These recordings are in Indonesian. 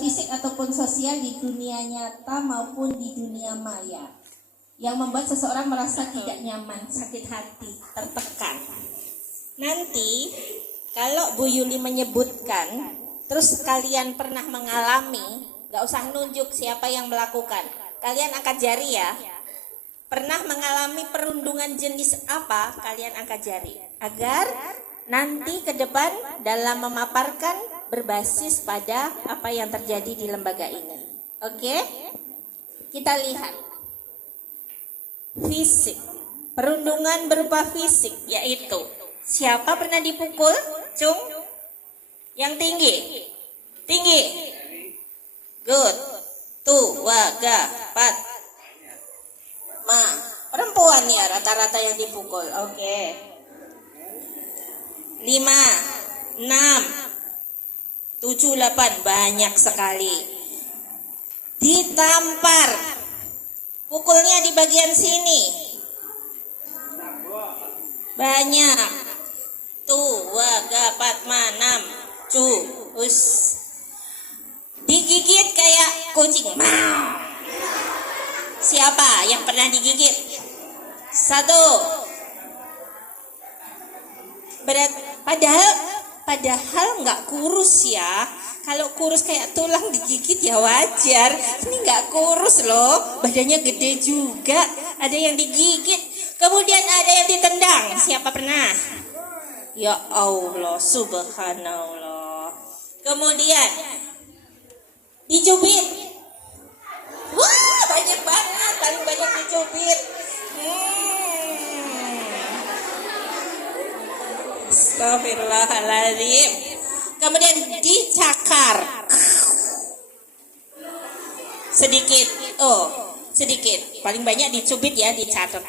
fisik ataupun sosial di dunia nyata maupun di dunia maya yang membuat seseorang merasa tidak nyaman, sakit hati, tertekan. Nanti kalau Bu Yuli menyebutkan, terus kalian pernah mengalami, gak usah nunjuk siapa yang melakukan, kalian angkat jari ya. Pernah mengalami perundungan jenis apa, kalian angkat jari, agar nanti ke depan dalam memaparkan berbasis pada apa yang terjadi di lembaga ini. Oke? Kita lihat. Fisik. Perundungan berupa fisik, yaitu siapa pernah dipukul? Cung? Yang tinggi? Tinggi? Good. Tua, ga, pat. Ma, perempuan ya rata-rata yang dipukul. Oke. 5, 6, 7, 8, banyak sekali. Ditampar. Pukulnya di bagian sini. Banyak. Tua, ga, pat, ma, 6, cu, us. Digigit kayak kucing. Siapa yang pernah digigit? 1. Padahal nggak kurus ya. Kalau kurus kayak tulang digigit ya wajar. Ini nggak kurus loh, badannya gede juga. Ada yang digigit, kemudian ada yang ditendang. Siapa pernah? Ya Allah, subhanallah. Kemudian dicubit. Wah, banyak banget, paling banyak dicubit. Astagfirullahaladzim. Kemudian dicakar. Sedikit. Sedikit. Paling banyak dicubit ya, dicatat.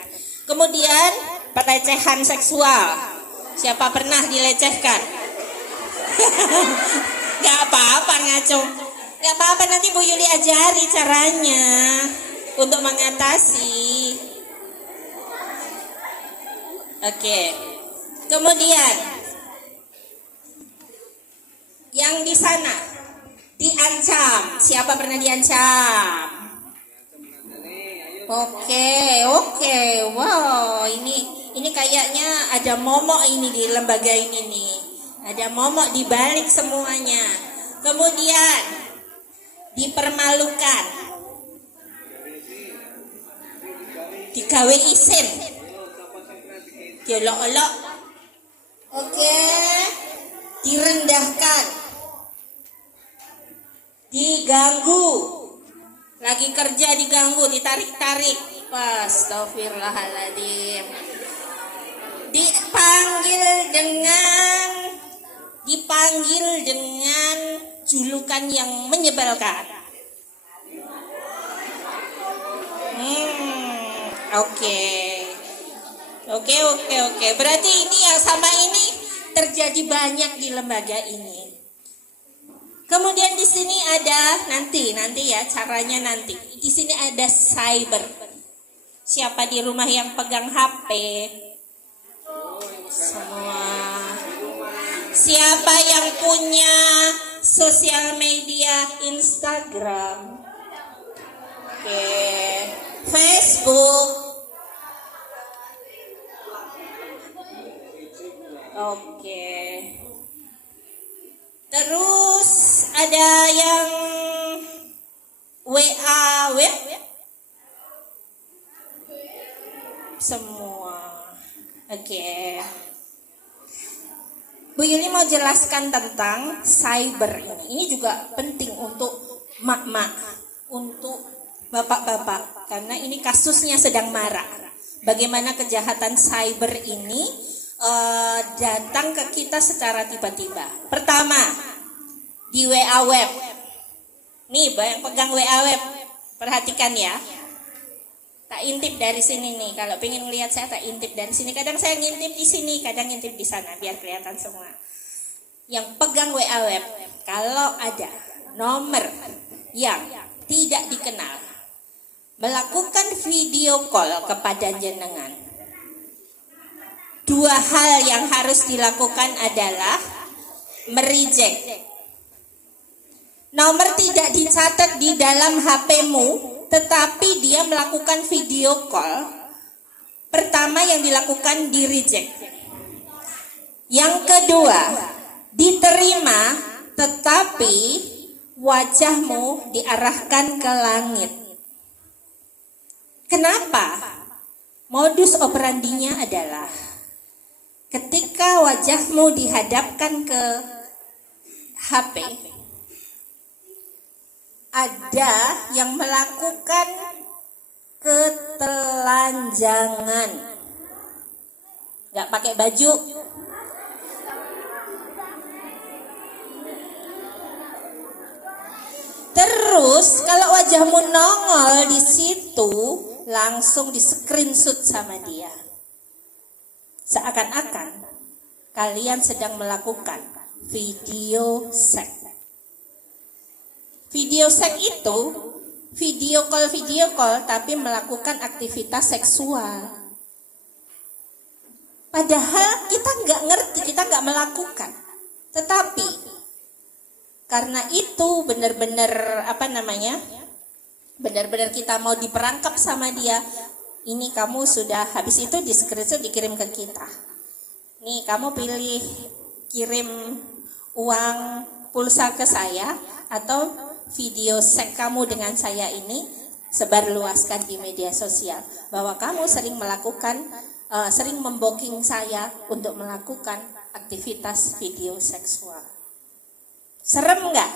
Kemudian pelecehan seksual. Siapa pernah dilecehkan? Gak apa-apa ngaco. Gak apa-apa, nanti Bu Yuli ajari caranya untuk mengatasi. Oke. Kemudian yang di sana diancam. Siapa pernah diancam? Oke. Wow, ini kayaknya ada momok ini di lembaga ini nih. Ada momok di balik semuanya. Kemudian dipermalukan. Digawe isin. Diolok-olok. Oke. Direndahkan. Diganggu. Lagi kerja diganggu, ditarik-tarik. Astagfirullahaladzim. Dipanggil dengan julukan yang menyebalkan. Oke. Berarti ini yang sama ini terjadi banyak di lembaga ini. Kemudian di sini ada nanti ya caranya nanti. Di sini ada cyber. Siapa di rumah yang pegang HP? Semua. Siapa yang punya sosial media Instagram? Oke. Facebook. Oke. Terus ada yang WA web. Semua. Oke. Bu Yuli mau jelaskan tentang cyber ini. Ini juga penting untuk mak-mak, untuk bapak-bapak, karena ini kasusnya sedang marak. Bagaimana kejahatan cyber ini datang ke kita secara tiba-tiba. Pertama, di WA web. Nih, yang pegang WA web, perhatikan ya. Tak intip dari sini nih. Kalau pengen ngelihat saya tak intip dari sini. Kadang saya ngintip di sini, kadang ngintip di sana biar kelihatan semua. Yang pegang WA web, kalau ada nomor yang tidak dikenal melakukan video call kepada jenengan, 2 hal yang harus dilakukan adalah mereject. Nomor tidak dicatat di dalam HP-mu, tetapi dia melakukan video call. Pertama yang dilakukan di reject. Yang kedua, diterima tetapi wajahmu diarahkan ke langit. Kenapa? Modus operandinya adalah ketika wajahmu dihadapkan ke HP, ada yang melakukan ketelanjangan. Gak pakai baju. Terus kalau wajahmu nongol di situ, langsung di screenshot sama dia. Seakan-akan kalian sedang melakukan video seks. Video seks itu video call tapi melakukan aktivitas seksual. Padahal kita nggak ngerti, kita nggak melakukan. Tetapi karena itu benar-benar benar-benar kita mau diperangkap sama dia. Ini kamu sudah habis itu di screenshot dikirim ke kita. Nih kamu pilih kirim uang pulsa ke saya atau video seks kamu dengan saya ini sebarluaskan di media sosial bahwa kamu sering membooking saya untuk melakukan aktivitas video seksual. Serem nggak?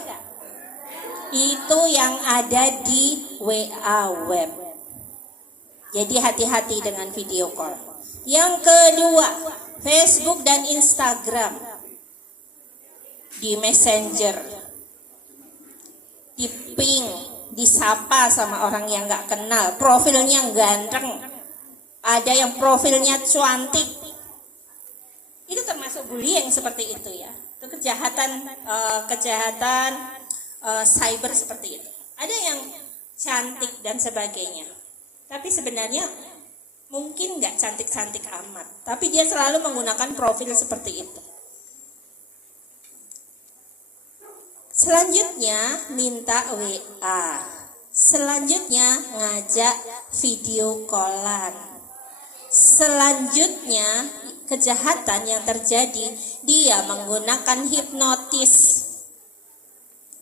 Itu yang ada di WA web. Jadi hati-hati dengan video call. Yang kedua, Facebook dan Instagram. Di Messenger, di ping, disapa sama orang yang nggak kenal, profilnya ganteng, ada yang profilnya cantik. Itu termasuk bullying seperti itu ya. Itu kejahatan cyber seperti itu. Ada yang cantik dan sebagainya. Tapi sebenarnya mungkin nggak cantik-cantik amat. Tapi dia selalu menggunakan profil seperti itu. Selanjutnya minta WA. Selanjutnya ngajak video callan. Selanjutnya kejahatan yang terjadi, dia menggunakan hipnotis.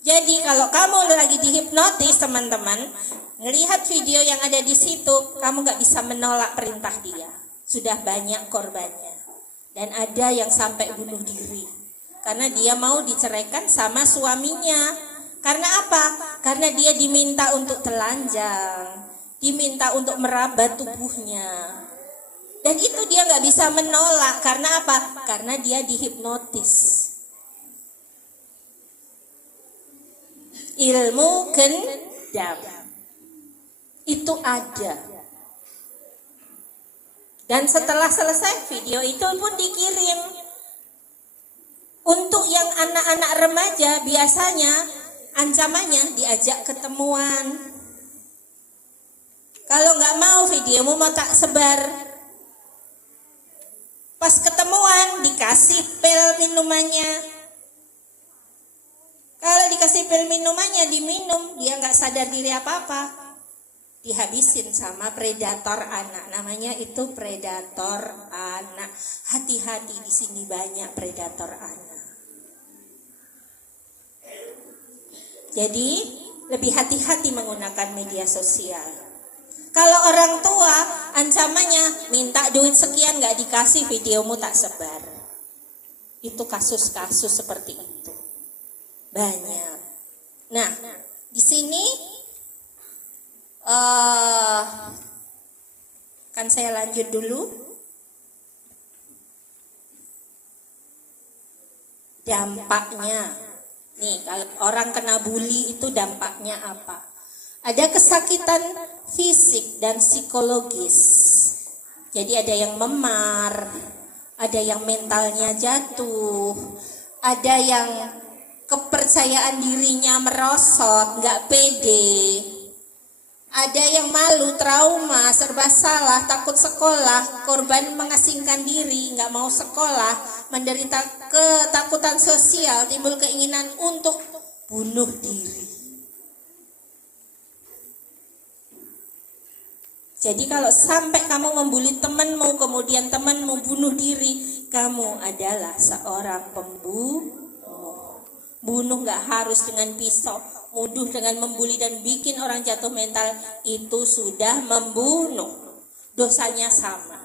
Jadi kalau kamu lagi dihipnotis teman-teman, ngelihat video yang ada di situ, kamu gak bisa menolak perintah dia. Sudah banyak korbannya. Dan ada yang sampai bunuh diri. Karena dia mau diceraikan sama suaminya. Karena apa? Karena dia diminta untuk telanjang. Diminta untuk meraba tubuhnya. Dan itu dia gak bisa menolak. Karena apa? Karena dia dihipnotis. Ilmu gendam itu ada. Dan setelah selesai video itu pun dikirim. Untuk yang anak-anak remaja biasanya ancamannya diajak ketemuan. Kalau nggak mau videomu mau tak sebar. Pas ketemuan dikasih pil minumannya. Kalau dikasih pil minumannya diminum, dia nggak sadar diri apa-apa, dihabisin sama predator anak. Namanya itu predator anak. Hati-hati, di sini banyak predator anak. Jadi lebih hati-hati menggunakan media sosial. Kalau orang tua ancamannya minta duit sekian nggak dikasih, videomu tak sebar. Itu kasus-kasus seperti itu. Banyak. Nah, di sini kan saya lanjut dulu. Dampaknya. Nih, kalau orang kena bully itu dampaknya apa? Ada kesakitan fisik dan psikologis. Jadi ada yang memar, ada yang mentalnya jatuh, ada yang kepercayaan dirinya merosot, nggak pede. Ada yang malu, trauma, serba salah, takut sekolah, korban mengasingkan diri, nggak mau sekolah, menderita ketakutan sosial, timbul keinginan untuk bunuh diri. Jadi kalau sampai kamu membuli temanmu, kemudian temanmu bunuh diri, kamu adalah seorang pembunuh. Bunuh gak harus dengan pisau, muduh dengan membuli dan bikin orang jatuh mental, itu sudah membunuh. Dosanya sama.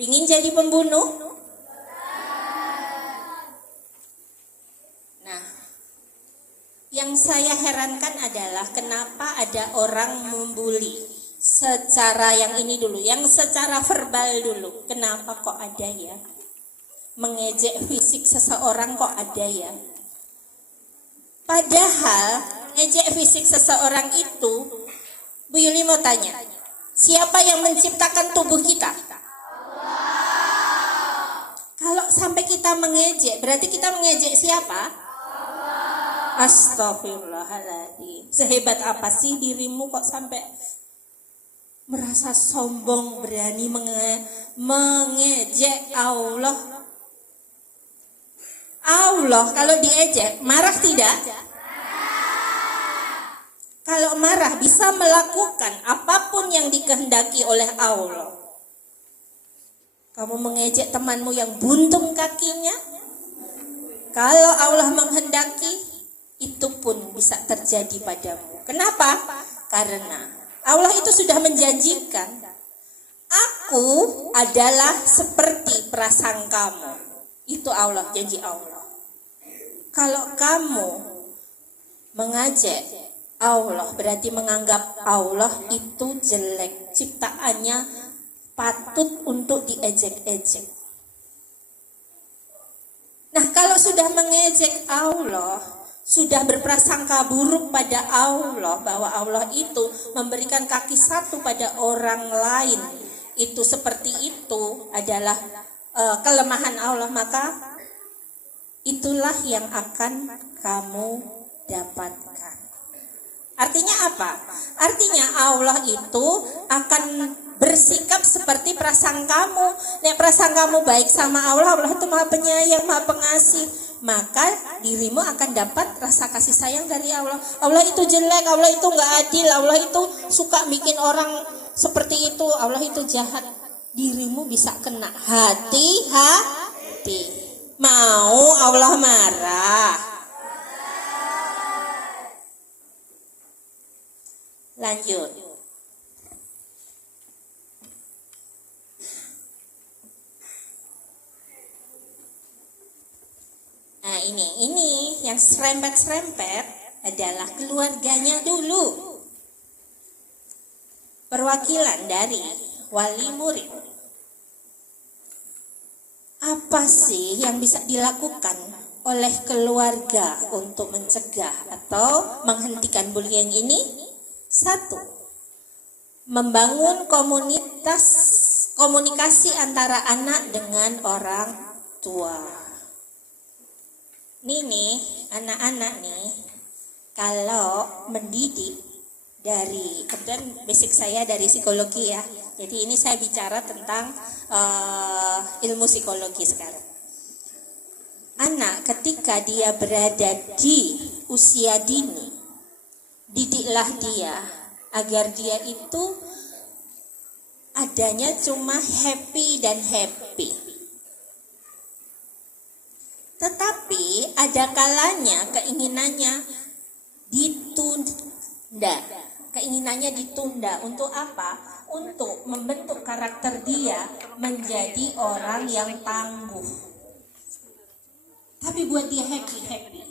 Pingin jadi pembunuh? Nah, yang saya herankan adalah kenapa ada orang membuli secara yang ini dulu, yang secara verbal dulu. Kenapa kok ada ya? Mengejek fisik seseorang kok ada ya? Padahal mengejek fisik seseorang itu, Bu Yuli mau tanya, siapa yang menciptakan tubuh kita? Allah. Kalau sampai kita mengejek, berarti kita mengejek siapa? Allah. Astagfirullahaladzim. Sehebat apa sih dirimu kok sampai merasa sombong, berani mengejek Allah? Allah kalau diejek marah tidak? Kalau marah bisa melakukan apapun yang dikehendaki oleh Allah. Kamu mengejek temanmu yang buntung kakinya, kalau Allah menghendaki, itu pun bisa terjadi padamu. Kenapa? Karena Allah itu sudah menjanjikan, aku adalah seperti prasangkamu. Itu Allah, janji Allah. Kalau kamu mengejek Allah, berarti menganggap Allah itu jelek, ciptaannya patut untuk diejek-ejek. Nah, kalau sudah mengejek Allah, sudah berprasangka buruk pada Allah, bahwa Allah itu memberikan kaki satu pada orang lain, itu seperti itu adalah kelemahan Allah, maka itulah yang akan kamu dapatkan. Artinya apa? Artinya Allah itu akan bersikap seperti prasangkamu. Nek prasangkamu baik sama Allah, Allah itu Maha Penyayang, Maha Pengasih, maka dirimu akan dapat rasa kasih sayang dari Allah. Allah itu jelek, Allah itu nggak adil, Allah itu suka bikin orang seperti itu, Allah itu jahat. Dirimu bisa kena hati-hati. Mau Allah marah? Lanjut. Nah, ini yang serempet-serempet adalah keluarganya dulu. Perwakilan dari wali murid. Apa sih yang bisa dilakukan oleh keluarga untuk mencegah atau menghentikan bullying ini? 1. Membangun komunikasi antara anak dengan orang tua. Nih, anak-anak nih, kalau mendidik dari, kemudian basic saya dari psikologi ya. Jadi ini saya bicara tentang ilmu psikologi sekarang. Anak ketika dia berada di usia dini, didiklah dia agar dia itu adanya cuma happy dan happy. Tetapi ada kalanya keinginannya ditunda. Keinginannya ditunda untuk apa? Untuk membentuk karakter dia menjadi orang yang tangguh. Tapi buat dia happy.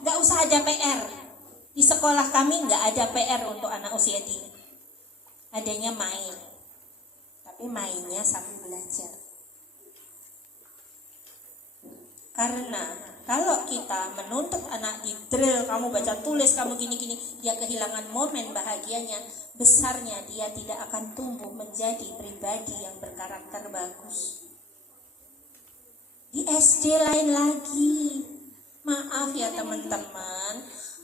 Gak usah ada PR. Di sekolah kami gak ada PR untuk anak usia dini. Adanya main. Tapi mainnya sambil belajar. Karena kalau kita menuntut anak di drill, kamu baca tulis, kamu gini-gini, dia kehilangan momen bahagianya, besarnya dia tidak akan tumbuh menjadi pribadi yang berkarakter bagus. Di SD lain lagi. Maaf ya teman-teman,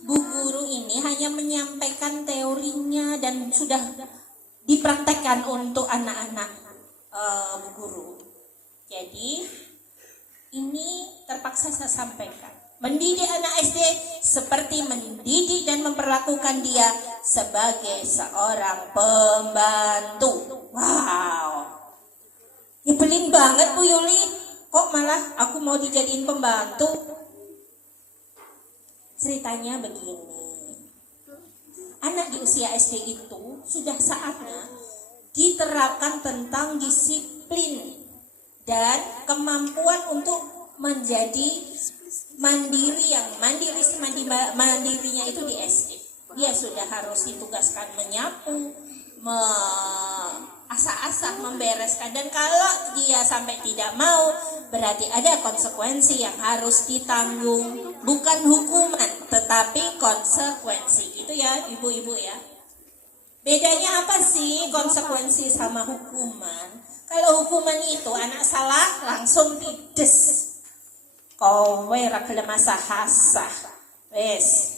Bu Guru ini hanya menyampaikan teorinya dan sudah dipraktekkan untuk anak-anak Bu Guru. Jadi ini terpaksa saya sampaikan. Mendidik anak SD seperti mendidik dan memperlakukan dia sebagai seorang pembantu. Wow. Nyebelin banget Bu Yuli. Kok malah aku mau dijadiin pembantu? Ceritanya begini. Anak di usia SD itu sudah saatnya diterapkan tentang disiplin dan kemampuan untuk menjadi mandiri. Yang mandirinya itu di SD. Dia sudah harus ditugaskan menyapu, asah-asah, membereskan, dan kalau dia sampai tidak mau, berarti ada konsekuensi yang harus ditanggung, bukan hukuman tetapi konsekuensi. Itu ya ibu-ibu ya. Bedanya apa sih konsekuensi sama hukuman? Kalau hukuman itu anak salah langsung tides, kowe ra gelem asah-asah, wes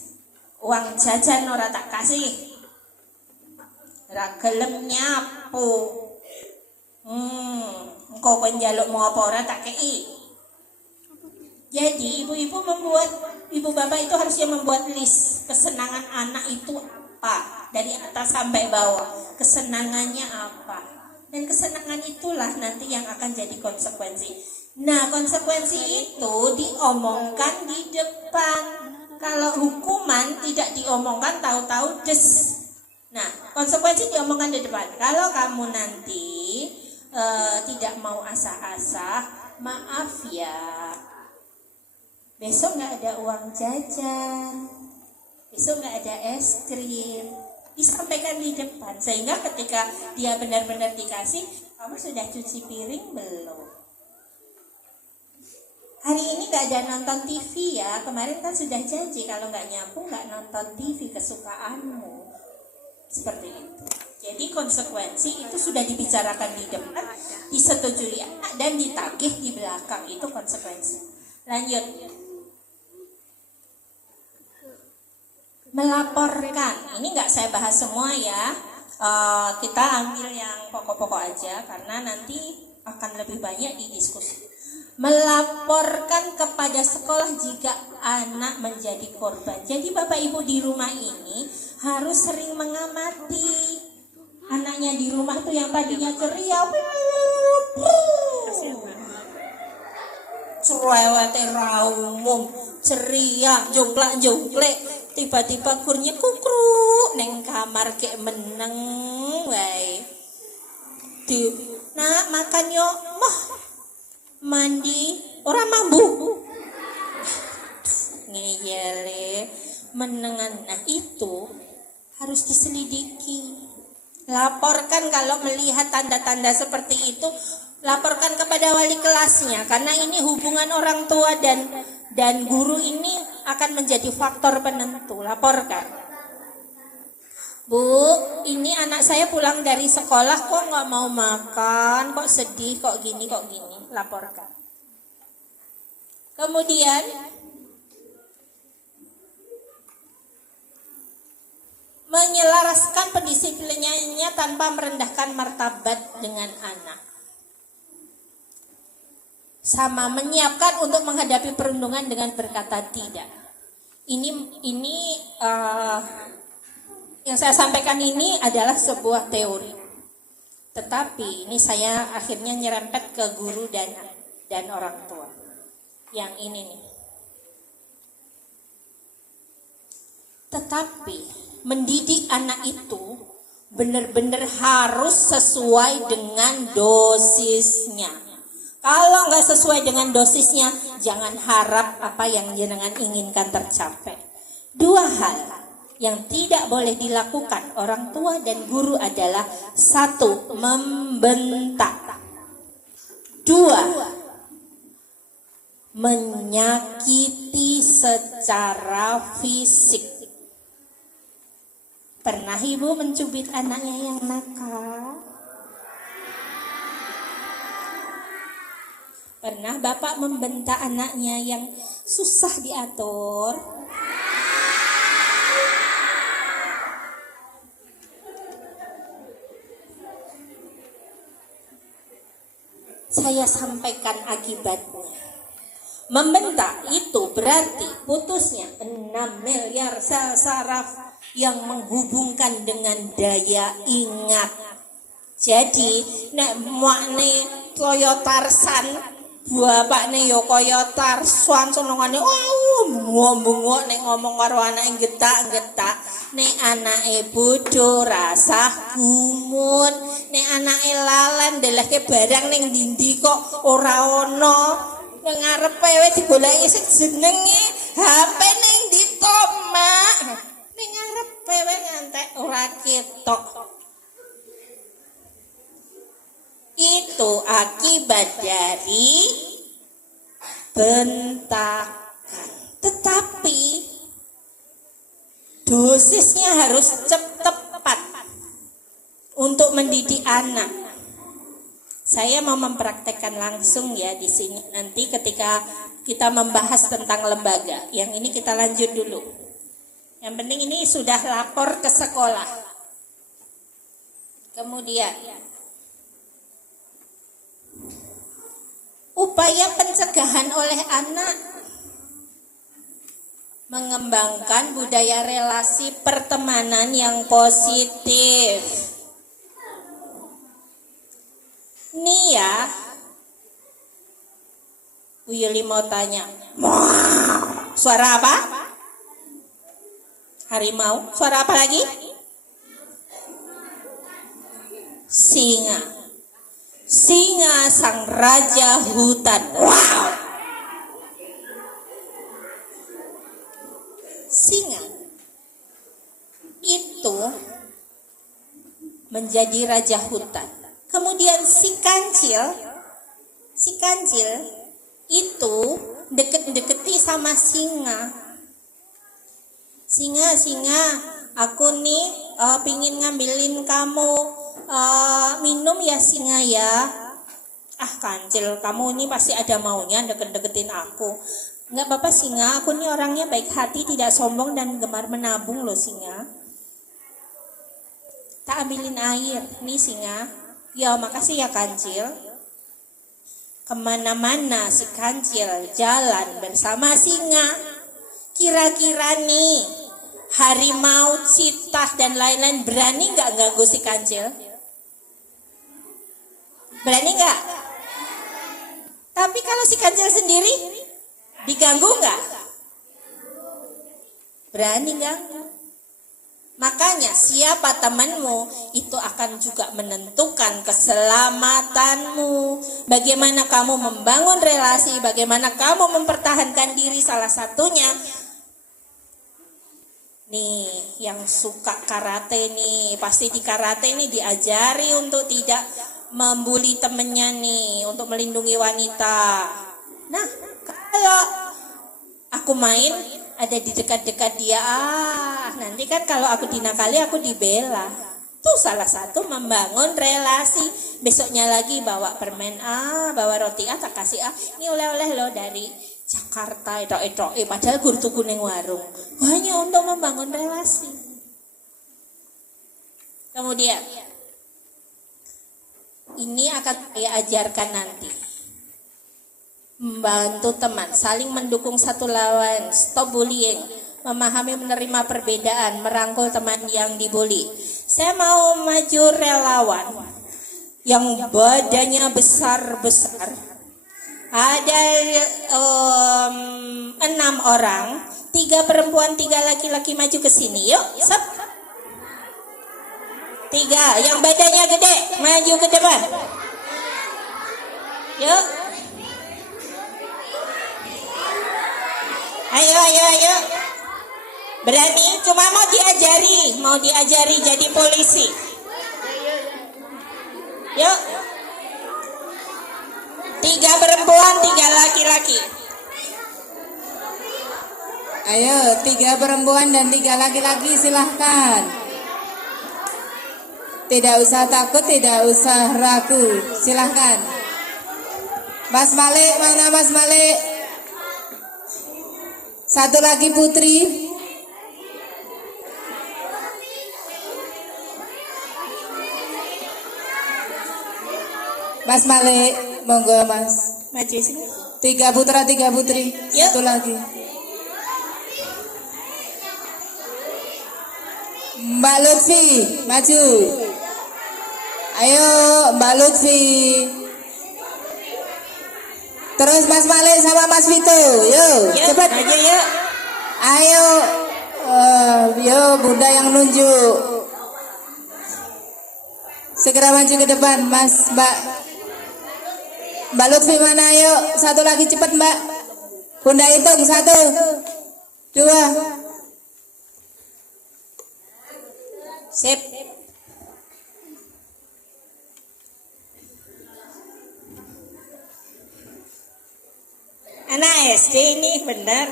uang jajan ora tak kasih, ra gelem nyapu, engko kowe njaluk mau apa ora tak kei. Jadi ibu-ibu bapak itu harusnya membuat list kesenangan anak itu apa, dari atas sampai bawah kesenangannya apa, dan kesenangan itulah nanti yang akan jadi konsekuensi. Nah, konsekuensi itu diomongkan di depan. Kalau hukuman tidak diomongkan, tahu-tahu des. Nah, konsekuensi diomongkan di depan. Kalau kamu nanti tidak mau asah-asah, maaf ya, besok nggak ada uang jajan, besok nggak ada es krim. Disampaikan di depan, sehingga ketika dia benar-benar dikasih, kamu sudah cuci piring belum? Hari ini gak ada nonton TV ya. Kemarin kan sudah janji kalau gak nyapu gak nonton TV kesukaanmu. Seperti itu. Jadi konsekuensi itu sudah dibicarakan di depan, disetujui anak, dan ditagih di belakang. Itu konsekuensi. Lanjut. Melaporkan. Ini gak saya bahas semua ya. Kita ambil yang pokok-pokok aja, karena nanti akan lebih banyak didiskusi. Melaporkan kepada sekolah jika anak menjadi korban. Jadi bapak ibu di rumah ini harus sering mengamati anaknya di rumah tuh yang tadinya ceria, cerewete raumum, ceria, jongklak-jongklek, tiba-tiba kurnya kukruk neng kamar kayak meneng wae. Nak makan yo, mah mandi orang mambu ngeyele menengan. Nah itu harus diselidiki. Laporkan kalau melihat tanda-tanda seperti itu, laporkan kepada wali kelasnya, karena ini hubungan orang tua dan guru ini akan menjadi faktor penentu. Laporkan. Bu, ini anak saya pulang dari sekolah kok nggak mau makan, kok sedih, kok gini. Laporkan. Kemudian menyelaraskan pendisiplinannya tanpa merendahkan martabat dengan anak. Sama menyiapkan untuk menghadapi perundungan dengan berkata tidak. Ini yang saya sampaikan ini adalah sebuah teori. Tetapi ini saya akhirnya nyerempet ke guru dan orang tua. Yang ini nih. Tetapi mendidik anak itu benar-benar harus sesuai dengan dosisnya. Kalau nggak sesuai dengan dosisnya, jangan harap apa yang jenengan inginkan tercapai. Dua hal yang tidak boleh dilakukan orang tua dan guru adalah: satu, membentak; dua, menyakiti secara fisik. Pernah ibu mencubit anaknya yang nakal? Pernah bapak membentak anaknya yang susah diatur? Saya sampaikan akibatnya. Membentak itu berarti putusnya 6 miliar sel saraf yang menghubungkan dengan daya ingat. Jadi nek muakne kaya Tarsan, bapakne ya kaya Tarsan senengane bengok nek ngomong karo anake getak-getak. Nek anake bodho rasah gumun, nek anake lalan ndelehke barang ning ndi kok ora ana. Ning ngarepe wae digoleki sing jenenge HP ning ndi to, Mak? Ning ngarepe wae ngantek ora ketok. Itu akibat dari bentakan. Tetapi dosisnya harus tepat untuk mendidik anak. Saya mau mempraktekkan langsung ya di sini nanti ketika kita membahas tentang lembaga. Yang ini kita lanjut dulu. Yang penting ini sudah lapor ke sekolah. Kemudian upaya pencegahan oleh anak mengembangkan budaya relasi pertemanan yang positif. Nih ya, Bu Yuli mau tanya, suara apa? Harimau. Suara apa lagi? Singa. Singa sang raja hutan. Wow. Singa itu menjadi raja hutan. Kemudian si kancil itu deket-deketi sama singa. Singa, aku nih pingin ngambilin kamu minum ya singa ya. Ah kancil, kamu ini pasti ada maunya deket-deketin aku. Enggak apa-apa singa, aku nih orangnya baik hati, tidak sombong dan gemar menabung loh singa. Tak ambilin air, nih singa. Ya makasih ya kancil. Kemana-mana si kancil jalan bersama singa. Kira-kira nih harimau, citah dan lain-lain berani nggak ganggu si kancil? Berani nggak? Tapi kalau si kancil sendiri diganggu nggak? Berani ganggu. Makanya siapa temanmu itu akan juga menentukan keselamatanmu. Bagaimana kamu membangun relasi, bagaimana kamu mempertahankan diri, salah satunya nih yang suka karate nih, pasti di karate nih diajari untuk tidak membuli temennya nih, untuk melindungi wanita. Nah kalau aku main ada di dekat-dekat dia, nanti kan kalau aku dinakali aku dibela. Itu salah satu membangun relasi. Besoknya lagi bawa permen bawa roti tak kasih ini oleh-oleh loh dari Jakarta padahal guru tuku ning warung. Hanya untuk membangun relasi. Kemudian ini akan saya ajarkan nanti. Membantu teman, saling mendukung satu lawan, stop bullying, memahami menerima perbedaan, merangkul teman yang dibully. Saya mau maju relawan yang badannya besar-besar. Ada 6 orang, 3 perempuan, 3 laki-laki maju ke sini. Yuk, sep. 3, yang badannya gede, maju ke depan. Yuk. Ayo. Berani? Cuma mau diajari jadi polisi. Yuk. 3 perempuan, 3 laki-laki. Ayo, 3 perempuan dan 3 laki-laki silahkan. Tidak usah takut, tidak usah ragu. Silahkan. Mas Malik, mana Mas Malik? Satu lagi Putri. Mas Malik, monggo Mas. Maju sini. 3 putra 3 putri. Yuk. Satu lagi. Mbak Lutfi, maju. Ayo Mbak Lutfi. Terus Mas Malik sama Mas Vito. Yuk, Yuk, cepat. maju yuk. Ayo. Yo Bunda yang nunjuk. Segera maju ke depan Mas Mbak. Mbak Lutfi mana, ayo. Satu lagi cepat Mbak. Bunda hitung 1, 2. Sip. Anak SD ini benar.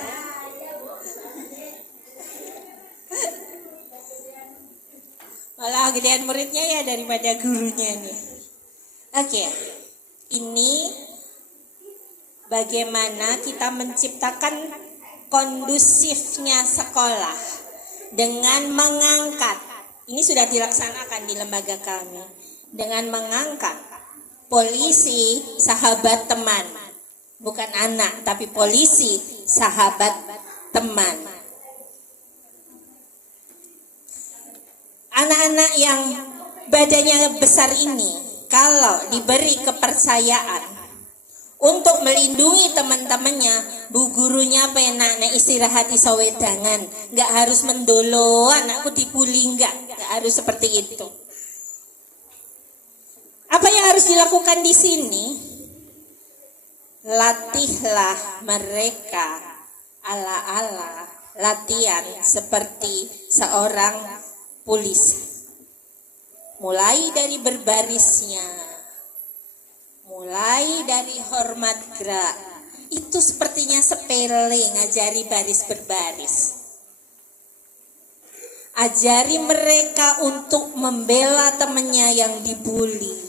Malah gedean muridnya ya daripada gurunya nih. Oke. Ini bagaimana kita menciptakan kondusifnya sekolah dengan mengangkat. Ini sudah dilaksanakan di lembaga kami dengan mengangkat polisi sahabat teman, bukan anak tapi polisi sahabat teman. Anak-anak yang badannya besar ini kalau diberi kepercayaan untuk melindungi teman-temannya, bu gurunya penak nek istirahat di sawedangan, nggak harus mendolo anakku dipuli, nggak harus seperti itu. Apa yang harus dilakukan di sini? Latihlah mereka ala-ala latihan seperti seorang polisi. Mulai dari berbarisnya, mulai dari hormat gerak. Itu sepertinya sepele, ngajari baris berbaris. Ajari mereka untuk membela temannya yang dibully.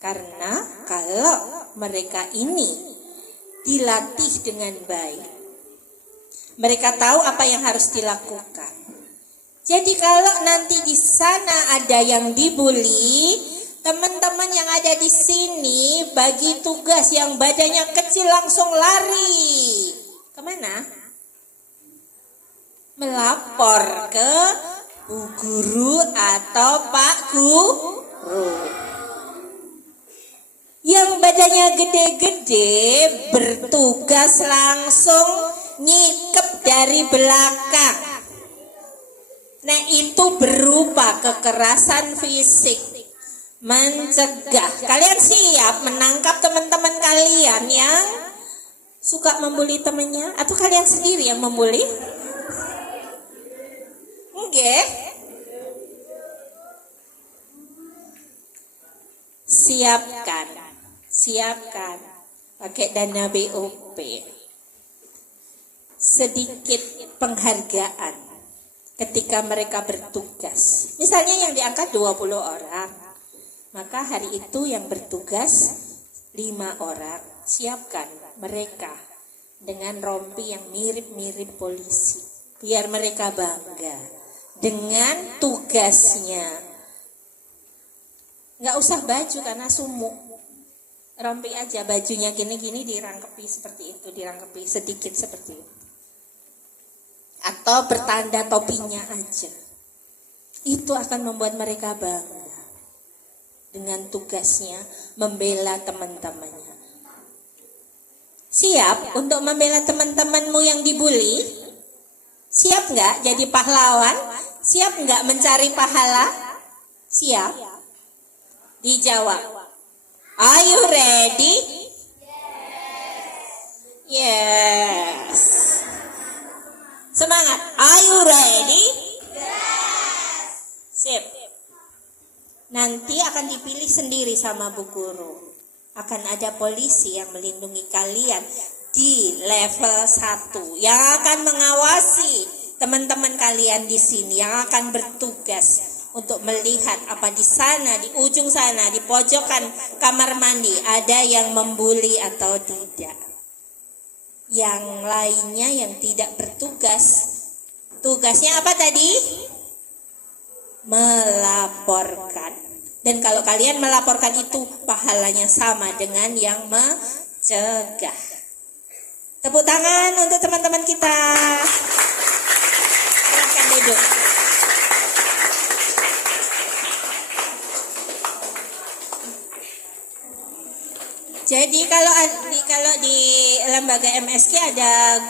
Karena kalau mereka ini dilatih dengan baik, mereka tahu apa yang harus dilakukan. Jadi kalau nanti di sana ada yang dibully, teman-teman yang ada di sini bagi tugas yang badannya kecil langsung lari. Kemana? Melapor ke bu guru atau pak guru. Yang badannya gede-gede bertugas langsung nyikep dari belakang. Nah itu berupa kekerasan fisik, mencegah. Kalian siap menangkap teman-teman kalian yang suka membuli temannya? Atau kalian sendiri yang membuli? Enggak. Siapkan pakai dana BOP. Sedikit penghargaan ketika mereka bertugas. Misalnya yang diangkat 20 orang, maka hari itu yang bertugas 5 orang. Siapkan mereka dengan rompi yang mirip-mirip polisi, biar mereka bangga dengan tugasnya. Nggak usah baju karena sumuk, rompi aja, bajunya gini-gini dirangkepi seperti itu, dirangkepi sedikit seperti itu. Atau bertanda topinya aja. Itu akan membuat mereka bangga dengan tugasnya membela teman-temannya. Siap untuk membela teman-temanmu yang dibully? Siap nggak jadi pahlawan? Siap nggak mencari pahala? Siap? Dijawab. Are you ready? Yes. Semangat. Are you ready? Yes. Sip. Nanti akan dipilih sendiri sama bu guru. Akan ada polisi yang melindungi kalian di level 1 yang akan mengawasi teman-teman kalian di sini, yang akan bertugas untuk melihat apa di sana, di ujung sana, di pojokan kamar mandi ada yang membuli atau tidak. Yang lainnya yang tidak bertugas, tugasnya apa tadi? Melaporkan. Dan kalau kalian melaporkan itu pahalanya sama dengan yang cegah. Tepuk tangan untuk teman-teman kita. Silakan duduk. Jadi kalau di lembaga MSK ada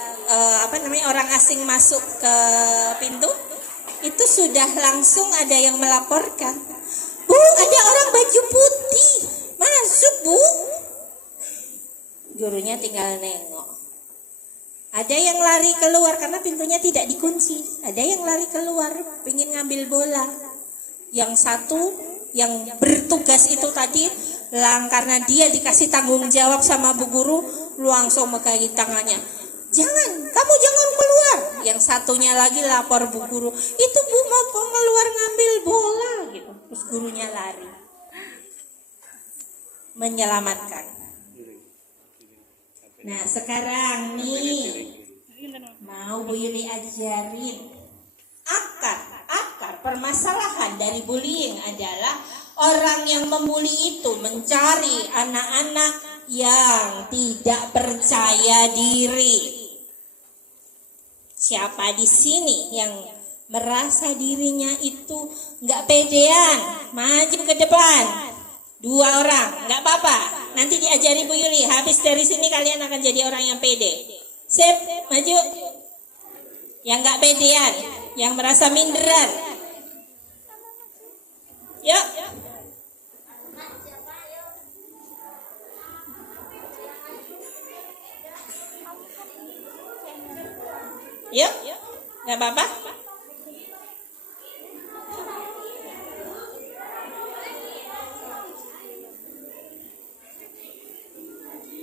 orang asing masuk ke pintu, itu sudah langsung ada yang melaporkan. Bu, ada orang baju putih masuk, Bu. Gurunya tinggal nengok. Ada yang lari keluar karena pintunya tidak dikunci. Ada yang lari keluar pengen ngambil bola. Yang satu yang bertugas itu tadi karena dia dikasih tanggung jawab sama bu guru, langsung megang tangannya. Kamu jangan keluar. Yang satunya lagi lapor bu guru, itu bu mau keluar ngambil bola gitu. Terus gurunya lari menyelamatkan. Nah sekarang nih mau Bu Yuli ajarin akar permasalahan dari bullying adalah orang yang membuli itu mencari anak-anak yang tidak percaya diri. Siapa di sini yang merasa dirinya itu nggak pedean? Maju ke depan. 2 orang, nggak apa-apa. Nanti diajari Bu Yuli. Habis dari sini kalian akan jadi orang yang pede. Sip, maju. Yang nggak pedean, yang merasa minderan. Yuk. Yuk, nggak apa-apa.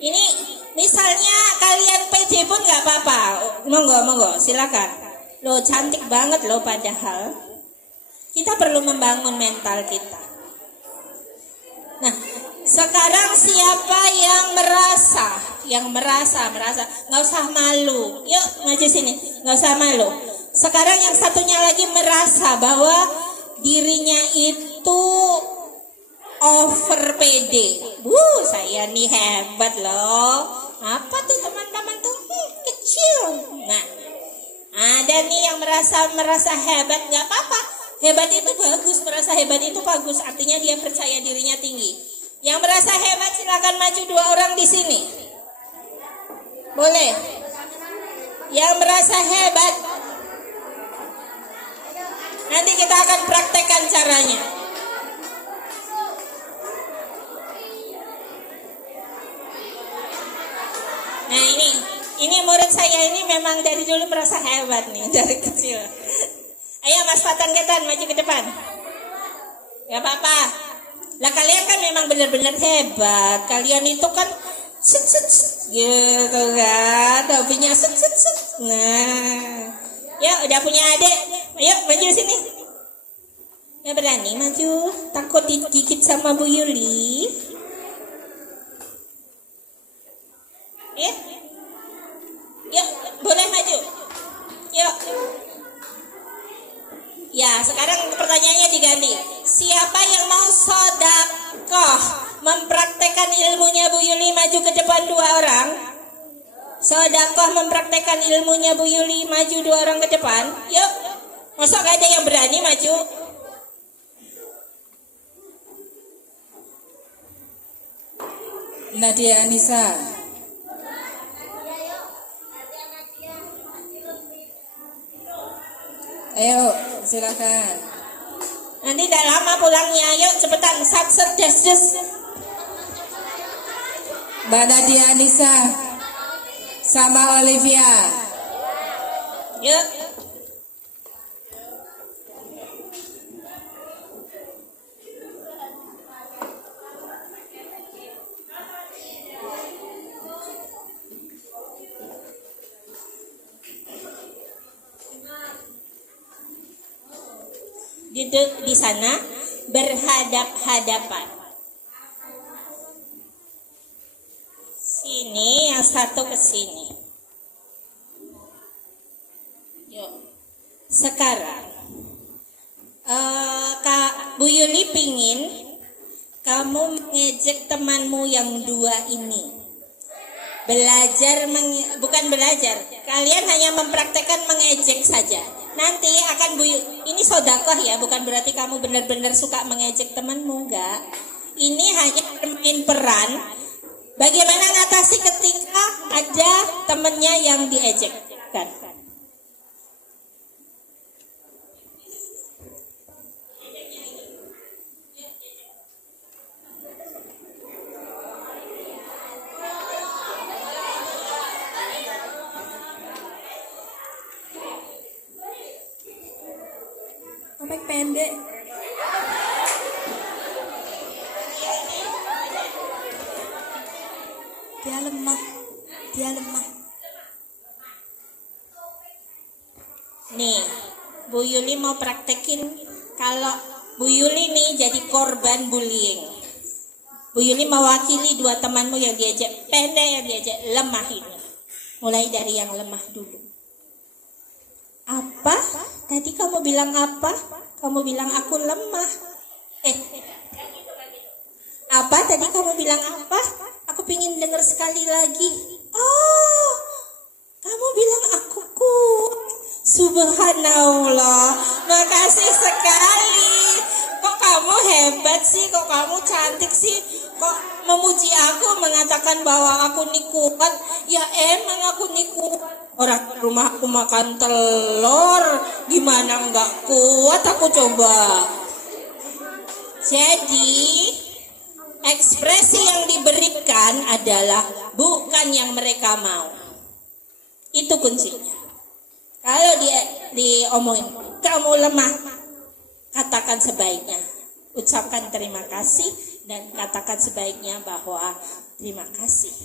Ini misalnya kalian pede pun nggak apa-apa. Monggo, silakan. Lo cantik banget lo, padahal kita perlu membangun mental kita. Nah, sekarang siapa yang merasa, nggak usah malu. Yuk maju sini, nggak usah malu. Sekarang yang satunya lagi merasa bahwa dirinya itu over pede. Saya nih hebat loh. Apa tuh teman-teman tuh? Kecil. Nah, ada nih yang merasa hebat, nggak apa-apa. Hebat itu bagus, merasa hebat itu bagus. Artinya dia percaya dirinya tinggi. Yang merasa hebat silakan maju 2 orang di sini. Boleh. Yang merasa hebat, nanti kita akan praktekkan caranya. Nah ini murid saya ini memang dari dulu merasa hebat nih, dari kecil. Ayo Mas Fatan Getan maju ke depan. Gak apa-apa. Lah kalian kan memang benar-benar hebat. Kalian itu kan gitu kan, hobinya Nah, ya udah punya adik. Ayo maju sini. Ya berani maju. Takut digigit sama Bu Yuli. Yuk, boleh maju. Yuk. Ya, sekarang pertanyaannya diganti. Siapa yang mau sedekah mempraktekkan ilmunya Bu Yuli, maju ke depan 2 orang. Sedekah mempraktekkan ilmunya Bu Yuli, maju 2 orang ke depan. Yuk. Masa gak ada yang berani maju? Nadia Anissa. Ayo, silakan. Nanti tidak lama pulangnya, ayo cepetan, sat des. Mbak Nadia Anissa sama Olivia. Yuk. Duduk di sana berhadap-hadapan. Sini, yang satu ke sini. Yuk. Sekarang Kak Bu Yuli pingin kamu mengejek temanmu yang 2 ini. bukan belajar. Kalian hanya mempraktekkan mengejek saja. Nanti akan ini sodakoh ya, bukan berarti kamu benar-benar suka mengejek temanmu, enggak. Ini hanya bermain peran. Bagaimana ngatasi ketika ada temannya yang diejekkan. Topeng pendek. Dia lemah. Nih, Bu Yuli mau praktekin kalau Bu Yuli nih jadi korban bullying. Bu Yuli mewakili 2 temanmu yang diajak pendek, yang diajak lemah ini. Mulai dari yang lemah dulu. Apa? Tadi kamu bilang apa? Kamu bilang aku lemah. Apa? Tadi kamu bilang apa? Aku pingin dengar sekali lagi. Oh, kamu bilang aku kuat. Subhanallah, makasih sekali. Kok kamu hebat sih? Kok kamu cantik sih? Kok memuji aku, mengatakan bahwa aku nih kuat? Ya emang aku nih kuat. Orang rumah aku makan telur, gimana nggak kuat aku coba. Jadi ekspresi yang diberikan adalah bukan yang mereka mau. Itu kuncinya. Kalau dia diomongin kamu lemah, katakan sebaiknya, ucapkan terima kasih dan katakan sebaiknya bahwa terima kasih.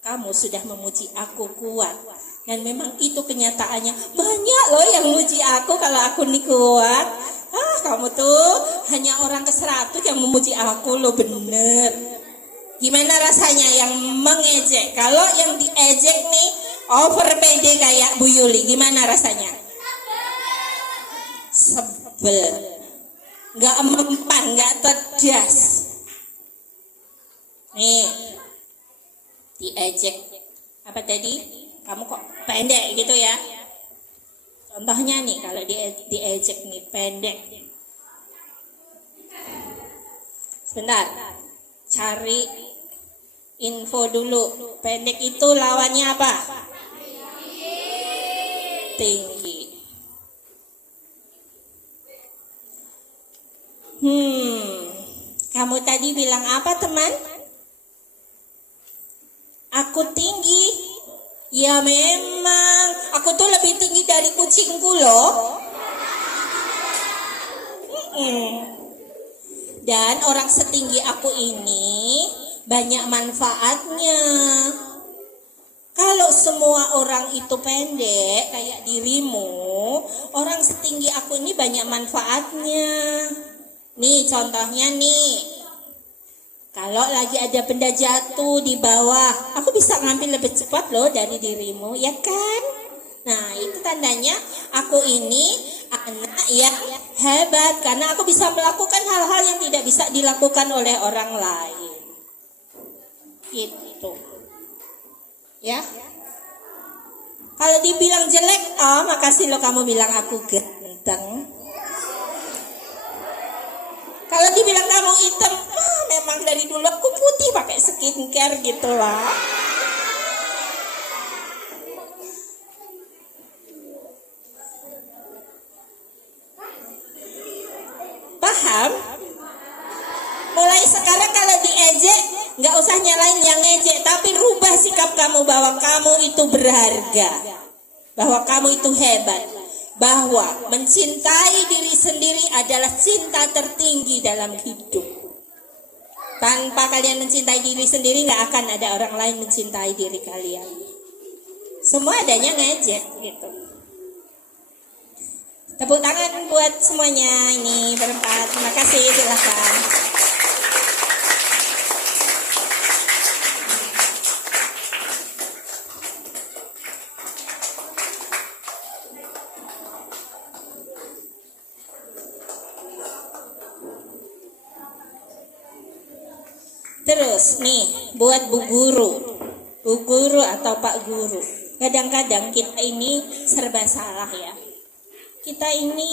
Kamu sudah memuji aku kuat. Dan memang itu kenyataannya. Banyak loh yang memuji aku kalau aku nih kuat. Kamu tuh hanya orang ke-100 yang memuji aku loh, bener. Gimana rasanya yang mengejek? Kalau yang diejek nih over pede kayak Bu Yuli, gimana rasanya? Sebel. Gak mempan, gak tegas. Nih, diejek. Apa tadi? Kamu kok pendek gitu ya? Contohnya nih, kalau diejek nih pendek. Sebentar, cari info dulu. Pendek itu lawannya apa? Tinggi. Kamu tadi bilang apa, teman? Aku tinggi. Ya memang, aku tuh lebih tinggi dari kucingku loh. Dan orang setinggi aku ini banyak manfaatnya. Kalau semua orang itu pendek kayak dirimu, orang setinggi aku ini banyak manfaatnya. Nih contohnya nih. Kalau lagi ada benda jatuh di bawah, aku bisa ngambil lebih cepat loh dari dirimu, ya kan? Nah, itu tandanya aku ini anak yang hebat karena aku bisa melakukan hal-hal yang tidak bisa dilakukan oleh orang lain. Gitu. Ya. Kalau dibilang jelek, makasih loh kamu bilang aku ganteng. Kalau dibilang kamu hitam, memang dari dulu aku putih pakai skincare gitu lah. Paham? Mulai sekarang kalau diejek, nggak usah nyalain yang ngejek, tapi rubah sikap kamu bahwa kamu itu berharga, bahwa kamu itu hebat. Bahwa mencintai diri sendiri adalah cinta tertinggi dalam hidup. Tanpa kalian mencintai diri sendiri, nggak akan ada orang lain mencintai diri kalian. Semua adanya ngejek gitu. Tepuk tangan buat semuanya ini berempat. Terima kasih, silakan. Terus nih buat Bu Guru. Bu Bu Guru atau Pak Guru. Kadang-kadang kita ini serba salah ya. Kita ini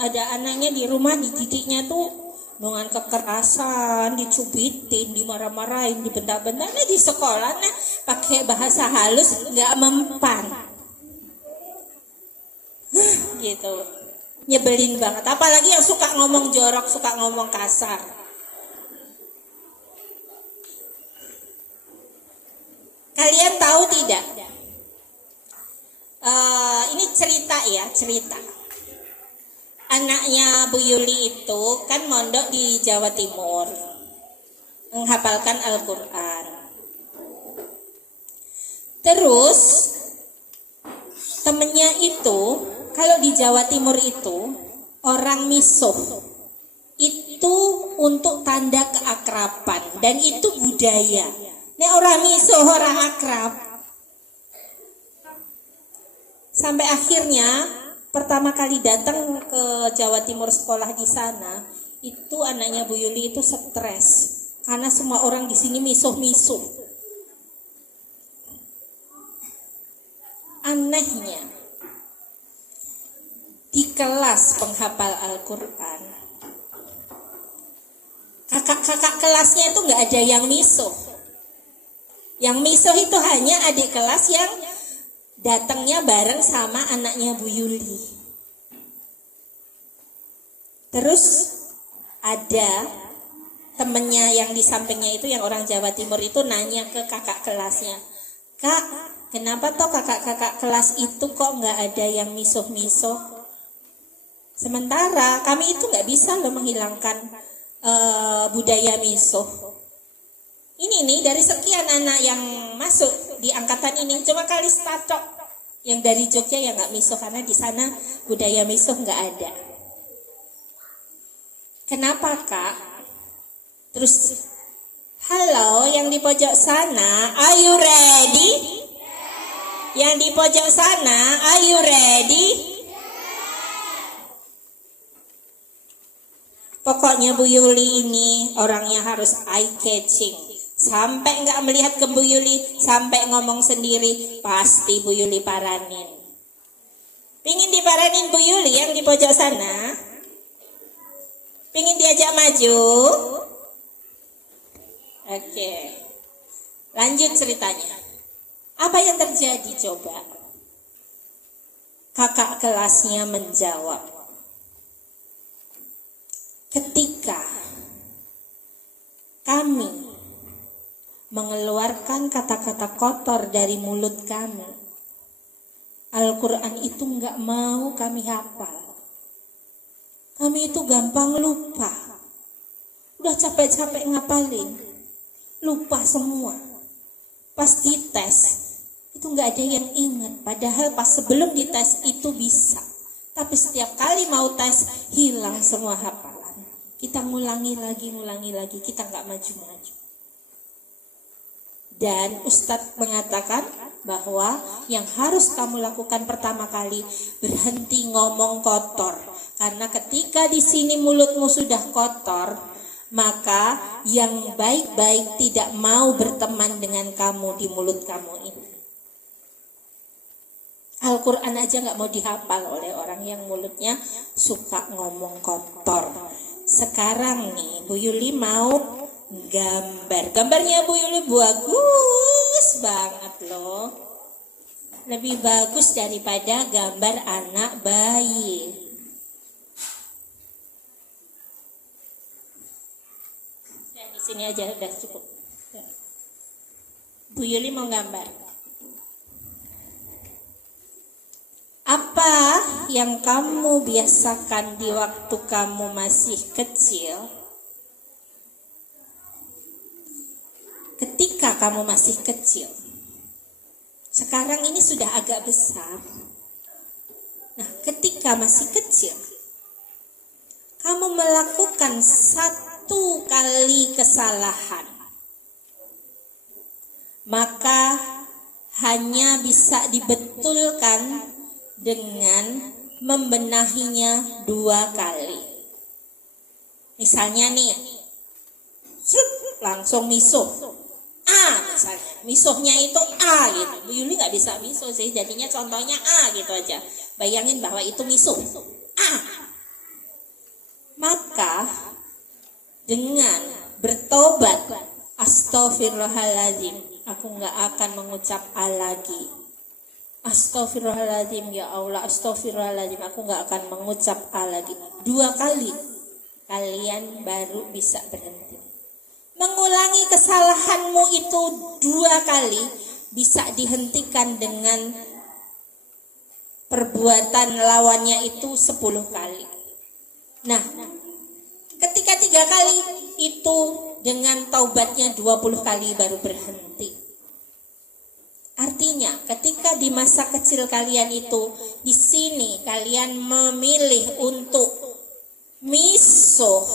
ada anaknya di rumah, dididiknya tuh dengan kekerasan, dicubitin, dimarah-marahin, dibentak-bentak. Nah di sekolah nah pakai bahasa halus nggak mempan. Gitu. Nyebelin banget. Apalagi yang suka ngomong jorok, suka ngomong kasar. Kalian tahu tidak? Ini cerita. Anaknya Bu Yuli itu kan mondok di Jawa Timur, menghafalkan Al-Quran. Terus temennya itu, kalau di Jawa Timur itu orang misuh itu untuk tanda keakraban dan itu budaya. Nek orang misuh orang akrab. Sampai akhirnya pertama kali datang ke Jawa Timur sekolah di sana, itu anaknya Bu Yuli itu stres karena semua orang di sini misuh-misuh. Anehnya di kelas penghafal Al-Quran, kakak-kakak kelasnya itu nggak ada yang misuh. Yang misuh itu hanya adik kelas yang datangnya bareng sama anaknya Bu Yuli. Terus ada temennya yang di sampingnya itu yang orang Jawa Timur itu nanya ke kakak kelasnya, "Kak, kenapa toh kakak-kakak kelas itu kok nggak ada yang misuh-misuh? Sementara kami itu nggak bisa loh menghilangkan budaya misuh." Ini nih dari sekian anak yang masuk di angkatan ini cuma kali statok yang dari Jogja yang nggak misuh karena di sana budaya misuh nggak ada. Kenapa Kak? Terus, halo yang di pojok sana, are you ready? Yang di pojok sana, are you ready? Pokoknya Bu Yuli ini orangnya harus eye catching. Sampai nggak melihat ke Bu Yuli, sampai ngomong sendiri, pasti Bu Yuli paranin. Pingin diparanin Bu Yuli yang di pojok sana? Pingin diajak maju? Oke. Lanjut ceritanya. Apa yang terjadi coba? Kakak kelasnya menjawab, ketika kami mengeluarkan kata-kata kotor dari mulut kami, Al-Quran itu nggak mau kami hafal. Kami itu gampang lupa. Udah capek-capek ngapalin, lupa semua. Pas dites, itu nggak ada yang ingat. Padahal pas sebelum dites itu bisa. Tapi setiap kali mau tes, hilang semua hafalan. Kita ngulangi lagi, kita nggak maju-maju. Dan Ustadz mengatakan bahwa yang harus kamu lakukan pertama kali, berhenti ngomong kotor. Karena ketika di sini mulutmu sudah kotor, maka yang baik-baik tidak mau berteman dengan kamu di mulut kamu ini. Al-Quran aja gak mau dihafal oleh orang yang mulutnya suka ngomong kotor. Sekarang nih Bu Yuli mau gambar. Gambarnya Bu Yuli bagus banget loh. Lebih bagus daripada gambar anak bayi. Dan di sini aja udah cukup. Bu Yuli mau gambar. Apa yang kamu biasakan di waktu kamu masih kecil? Ketika kamu masih kecil. Sekarang ini sudah agak besar. Nah, ketika masih kecil, kamu melakukan satu kali kesalahan, maka hanya bisa dibetulkan dengan membenahinya 2 kali. Misalnya nih, langsung misuh. A misalnya, misuhnya itu A gitu. Bu Yuli nggak bisa misuh sih, jadinya contohnya A gitu aja. Bayangin bahwa itu misuh A. Maka dengan bertobat, astagfirullahaladzim, aku nggak akan mengucap A lagi. Astagfirullahaladzim, ya Allah, astagfirullahaladzim, aku nggak akan mengucap A lagi. 2 kali kalian baru bisa berhenti. Mengulangi kesalahanmu itu 2 kali bisa dihentikan dengan perbuatan lawannya itu 10 kali. Nah, ketika 3 kali itu dengan taubatnya 20 kali baru berhenti. Artinya, ketika di masa kecil kalian itu, di sini kalian memilih untuk misuh.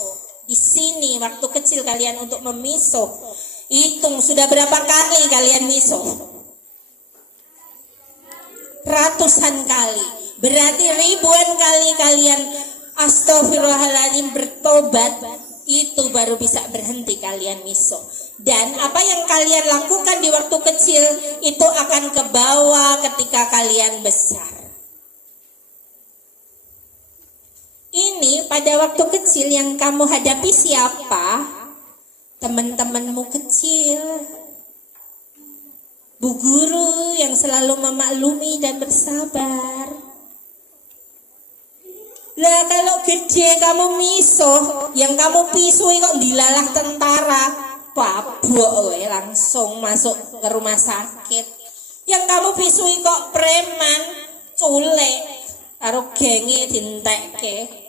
Di sini waktu kecil kalian untuk memisuh. Hitung sudah berapa kali kalian misuh? Ratusan kali. Berarti ribuan kali kalian astagfirullahaladzim bertobat, itu baru bisa berhenti kalian misuh. Dan apa yang kalian lakukan di waktu kecil itu akan ke bawah ketika kalian besar. Ini pada waktu kecil yang kamu hadapi siapa? Teman-temanmu kecil. Bu guru yang selalu memaklumi dan bersabar. Lah kalau gede kamu misuh, yang kamu pisui kok dilalah tentara, pabok langsung masuk ke rumah sakit. Yang kamu pisui kok preman, culek, karo genge dintekke.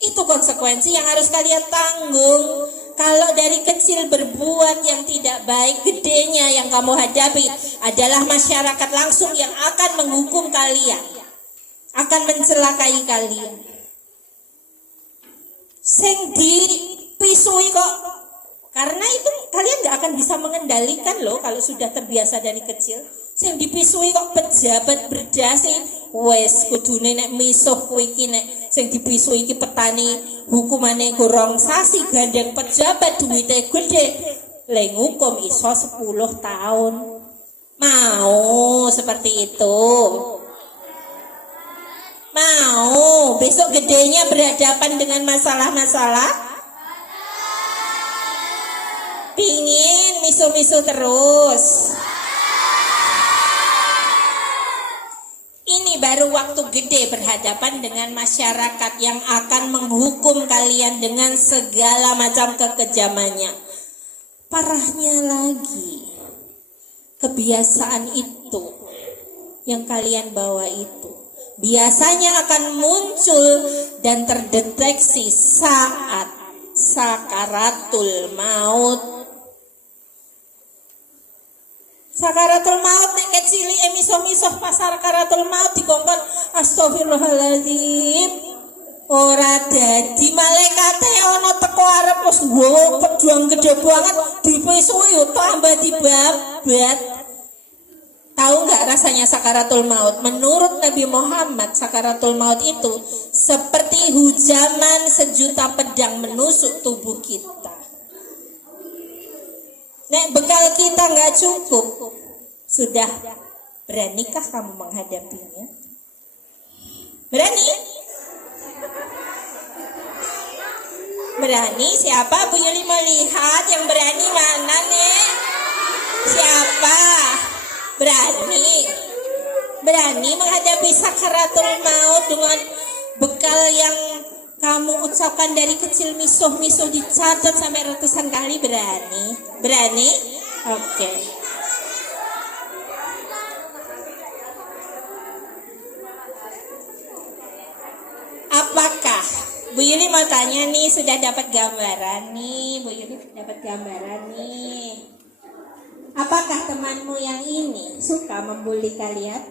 Itu konsekuensi yang harus kalian tanggung. Kalau dari kecil berbuat yang tidak baik, gedenya yang kamu hadapi adalah masyarakat langsung yang akan menghukum kalian, akan mencelakai kalian. Sing dipisui kok, karena itu kalian gak akan bisa mengendalikan loh kalau sudah terbiasa dari kecil. Sing dipisui kok pejabat berdasi, wes kudune nek misuh kowe iki nek sing dipisui iki petani hukumane gorong sasi gandeng pejabat duwite gede, le ngukum iso 10 tahun. Mau seperti itu? Mau besok gedenya berhadapan dengan masalah-masalah? Pingin misuh-misuh terus? Ini baru waktu gede berhadapan dengan masyarakat yang akan menghukum kalian dengan segala macam kekejamannya. Parahnya lagi, kebiasaan itu yang kalian bawa itu biasanya akan muncul dan terdeteksi saat sakaratul maut. Sakaratul maut nek kecili misuh-misuh pas sakaratul maut dikongkon astagfirullahaladzim. Ora dadi malaikate ana teko arep terus nggawa pedang gede banget dipisuhi yo tambah dibabat. Tahu nggak rasanya sakaratul maut? Menurut Nabi Muhammad, sakaratul maut itu seperti hujaman sejuta pedang menusuk tubuh kita. Nek bekal kita nggak cukup, sudah beranikah kamu menghadapinya? Berani? Berani siapa? Bu Yuli melihat yang berani mana nih? Siapa? Berani menghadapi sakaratul maut dengan bekal yang kamu ucapkan dari kecil, misuh-misuh dicatat sampai ratusan kali. Berani? Oke. Apakah Bu Yuli mau tanya nih, sudah dapat gambaran nih? Bu Yuli dapat gambaran nih. Apakah temanmu yang ini suka membuli kalian?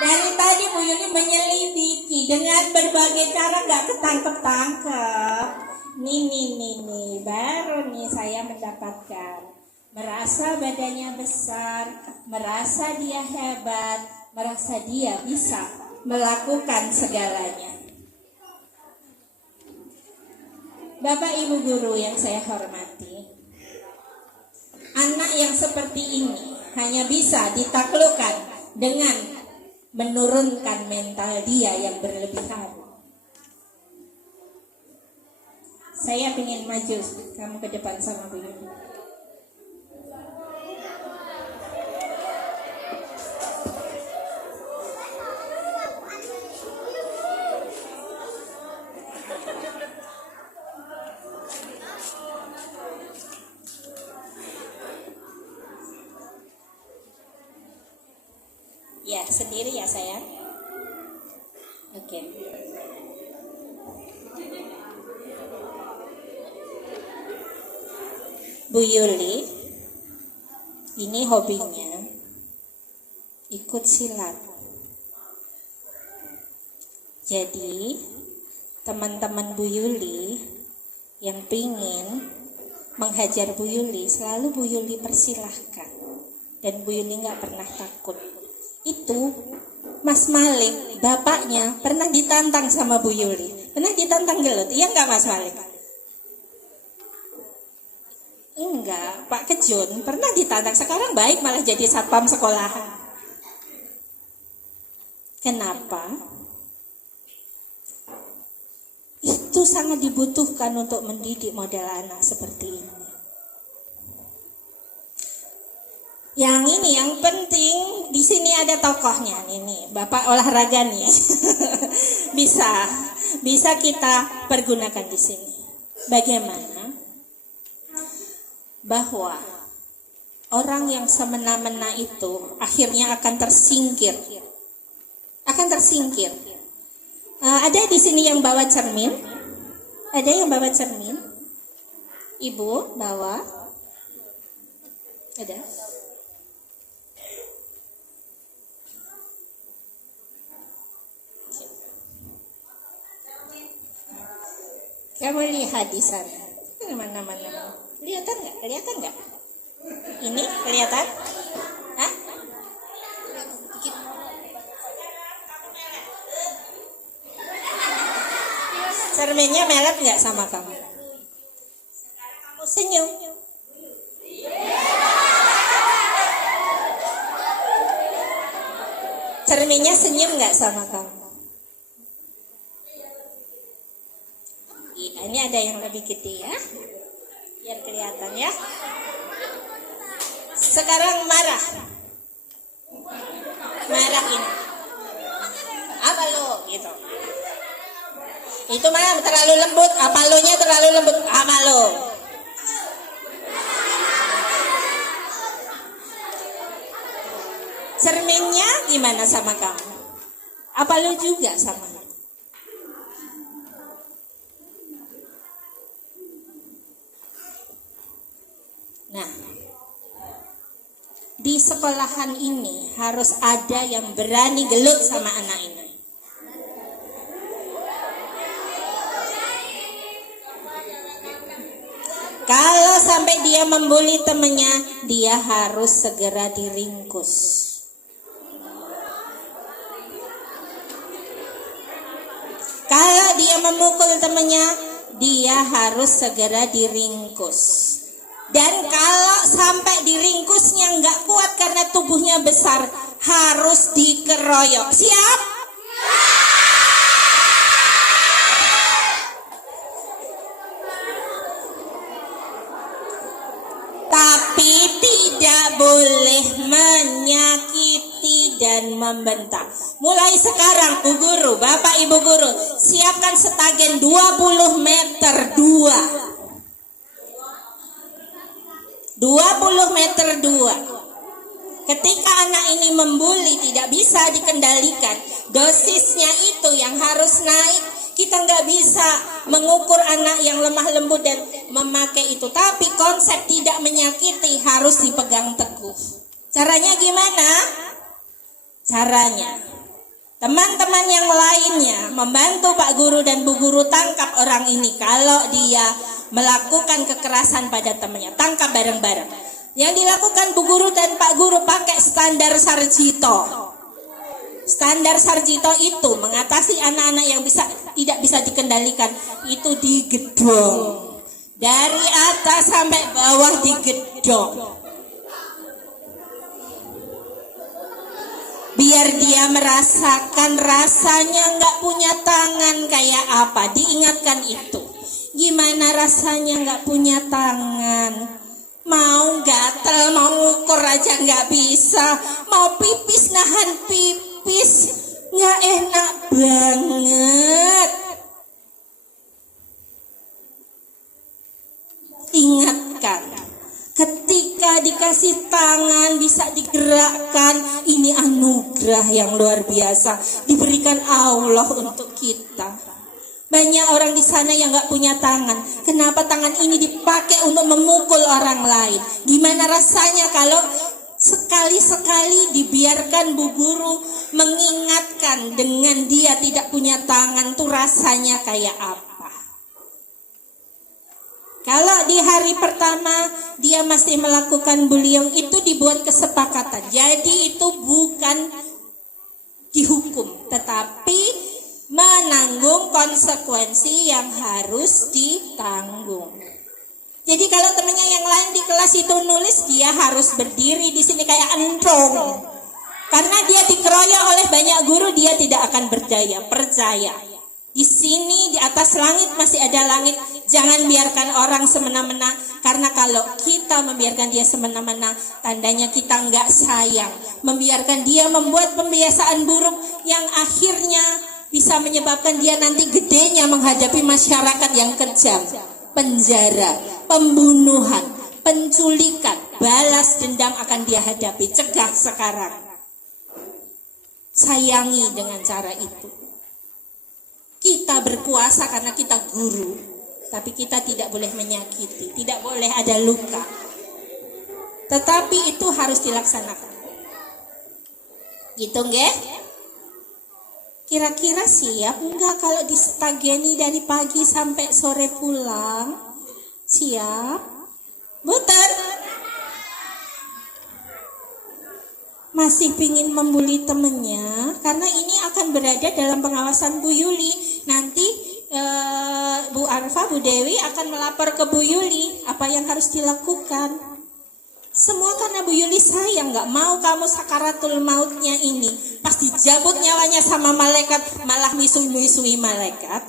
Dari tadi Bu Yuli menyelidiki dengan berbagai cara gak ketangkep-tangkep. Nih, baru nih saya mendapatkan. Merasa badannya besar, merasa dia hebat, merasa dia bisa melakukan segalanya. Bapak Ibu guru yang saya hormati, anak yang seperti ini hanya bisa ditaklukkan dengan menurunkan mental dia yang berlebihan. Saya ingin maju kamu ke depan sama Bu Yuli. Ya, sendiri ya sayang. Oke. Bu Yuli ini hobinya ikut silat. Jadi teman-teman Bu Yuli yang pingin menghajar Bu Yuli selalu Bu Yuli persilahkan, dan Bu Yuli nggak pernah takut. Itu Mas Malik, bapaknya pernah ditantang sama Bu Yuli, pernah ditantang gelut, iya nggak Mas Malik? Enggak, Pak Kejun pernah ditantang, sekarang baik malah jadi satpam sekolahan. Kenapa? Itu sangat dibutuhkan untuk mendidik model anak seperti ini. Yang ini yang penting di sini ada tokohnya ini, Bapak olahraga nih. bisa kita pergunakan di sini. Bagaimana? Bahwa orang yang semena-mena itu akhirnya akan tersingkir. Ada di sini yang bawa cermin? Ada yang bawa cermin? Ibu bawa? Ada? Kamu lihat di sana. Mana. Kelihatan nggak? Ini kelihatan? Hah? Cerminnya melet nggak sama kamu? Sekarang kamu senyum. Cerminnya senyum nggak sama kamu? Ini ada yang lebih gede ya, biar kelihatan ya. Sekarang marah ini. Apa lo gitu? Itu mah terlalu lembut. Apa lo nya terlalu lembut? Apa lo? Cerminnya gimana sama kamu? Apa lo juga sama? Nah, di sekolahan ini harus ada yang berani gelut sama anak ini. Kalau sampai dia membuli temannya, dia harus segera diringkus. Kalau dia memukul temannya, dia harus segera diringkus. Dan kalau sampai diringkusnya nggak kuat karena tubuhnya besar, harus dikeroyok. Siap? Tapi tidak boleh menyakiti dan membentak. Mulai sekarang Bu Guru, Bapak Ibu Guru, siapkan stagen 20 meter 2. 20 meter 2. Ketika anak ini membuli tidak bisa dikendalikan, dosisnya itu yang harus naik. Kita nggak bisa mengukur anak yang lemah lembut dan memakai itu. Tapi konsep tidak menyakiti harus dipegang teguh. Caranya gimana? Caranya, teman-teman yang lainnya membantu Pak Guru dan Bu Guru tangkap orang ini. Kalau dia melakukan kekerasan pada temannya, tangkap bareng-bareng. Yang dilakukan Bu Guru dan Pak Guru pakai standar Sarjito. Standar Sarjito itu mengatasi anak-anak yang tidak bisa dikendalikan itu digedong. Dari atas sampai bawah digedong. Biar dia merasakan rasanya nggak punya tangan kayak apa. Diingatkan itu. Gimana rasanya nggak punya tangan? Mau gatel, mau ukur aja nggak bisa. Mau pipis, nahan pipis, nggak enak banget. Ingatkan, ketika dikasih tangan bisa digerakkan, ini anugerah yang luar biasa diberikan Allah untuk kita. Banyak orang di sana yang nggak punya tangan. Kenapa tangan ini dipakai untuk memukul orang lain? Gimana rasanya kalau sekali-sekali dibiarkan Bu Guru mengingatkan dengan dia tidak punya tangan, tuh rasanya kayak apa? Kalau di hari pertama dia masih melakukan bullying, itu dibuat kesepakatan. Jadi itu bukan dihukum, tetapi menanggung konsekuensi yang harus ditanggung. Jadi kalau temannya yang lain di kelas itu nulis, dia harus berdiri di sini kayak entrong. Karena dia dikeroyok oleh banyak guru, dia tidak akan berdaya. Percaya. Di sini di atas langit masih ada langit. Jangan biarkan orang semena-mena. Karena kalau kita membiarkan dia semena-mena, tandanya kita nggak sayang. Membiarkan dia membuat pembiasaan buruk yang akhirnya bisa menyebabkan dia nanti gedenya menghadapi masyarakat yang kejam. Penjara, pembunuhan, penculikan, balas dendam akan dia hadapi. Cegah sekarang. Sayangi dengan cara itu. Kita berkuasa karena kita guru, tapi kita tidak boleh menyakiti, tidak boleh ada luka. Tetapi itu harus dilaksanakan. Gitu nggih? Kira-kira siap enggak kalau distageni dari pagi sampai sore pulang? Siap? Boten? Masih pingin membuli temennya? Karena ini akan berada dalam pengawasan Bu Yuli. Nanti Bu Arfa, Bu Dewi akan melapor ke Bu Yuli apa yang harus dilakukan. Semua karena Bu Yuli sayang, nggak mau kamu sakaratul mautnya ini pas dijabut nyawanya sama malaikat, malah misui-misui malaikat.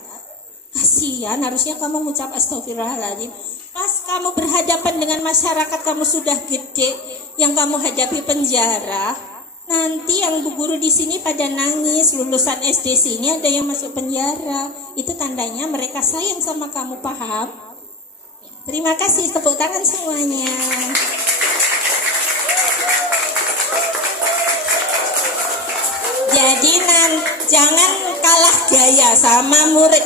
Kasihan, harusnya kamu mengucap astagfirullahaladzim. Pas kamu berhadapan dengan masyarakat, kamu sudah gede, yang kamu hadapi penjara. Nanti yang Bu Guru di sini pada nangis, lulusan SD sini ada yang masuk penjara. Itu tandanya mereka sayang sama kamu, paham? Terima kasih, tepuk tangan semuanya. Jadi jangan kalah gaya sama murid.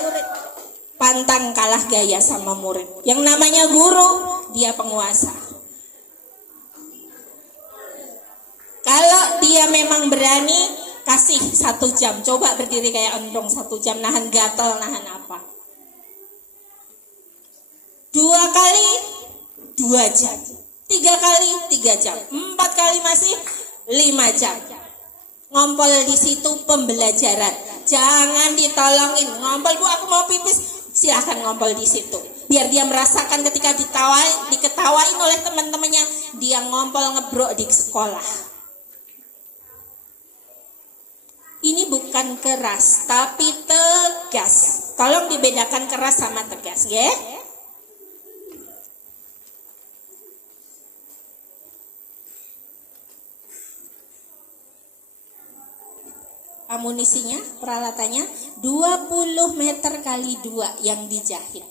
Pantang kalah gaya sama murid. Yang namanya guru, dia penguasa. Kalau dia memang berani, kasih 1 jam. Coba berdiri kayak endong 1 jam, nahan gatel, nahan apa. 2 kali 2 jam, 3 kali 3 jam, 4 kali masih 5 jam. Ngompol di situ pembelajaran. Jangan ditolongin. Ngompol, Bu, aku mau pipis. Silahkan ngompol di situ. Biar dia merasakan ketika diketawain oleh teman-temannya, dia ngompol ngebrok di sekolah. Ini bukan keras, tapi tegas. Tolong dibedakan keras sama tegas, ya. Amunisinya, peralatannya 20 meter kali 2 yang dijahit.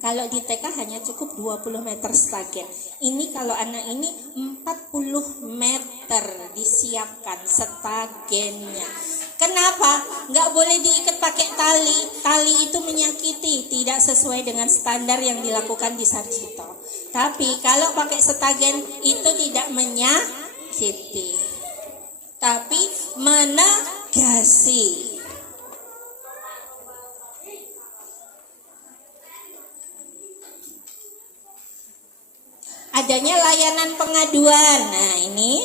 Kalau di TK hanya cukup 20 meter stagen. Ini kalau anak ini 40 meter disiapkan stagennya. Kenapa? Nggak boleh diikat pakai tali. Tali itu menyakiti, tidak sesuai dengan standar yang dilakukan di Sarjito. Tapi kalau pakai stagen itu tidak menyakiti, tapi menegasi. Adanya layanan pengaduan. Nah, ini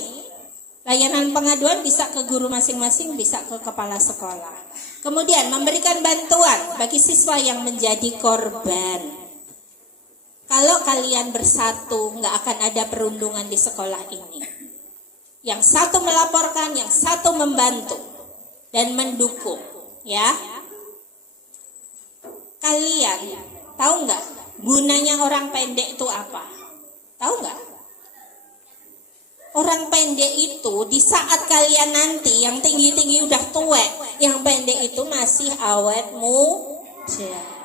Layanan pengaduan bisa ke guru masing-masing, bisa ke kepala sekolah. Kemudian memberikan bantuan bagi siswa yang menjadi korban. Kalau kalian bersatu, nggak akan ada perundungan di sekolah ini. Yang satu melaporkan, yang satu membantu dan mendukung, ya. Kalian tahu nggak gunanya orang pendek itu apa? Tahu nggak? Orang pendek itu di saat kalian nanti yang tinggi-tinggi udah tuwek, yang pendek itu masih awet muda.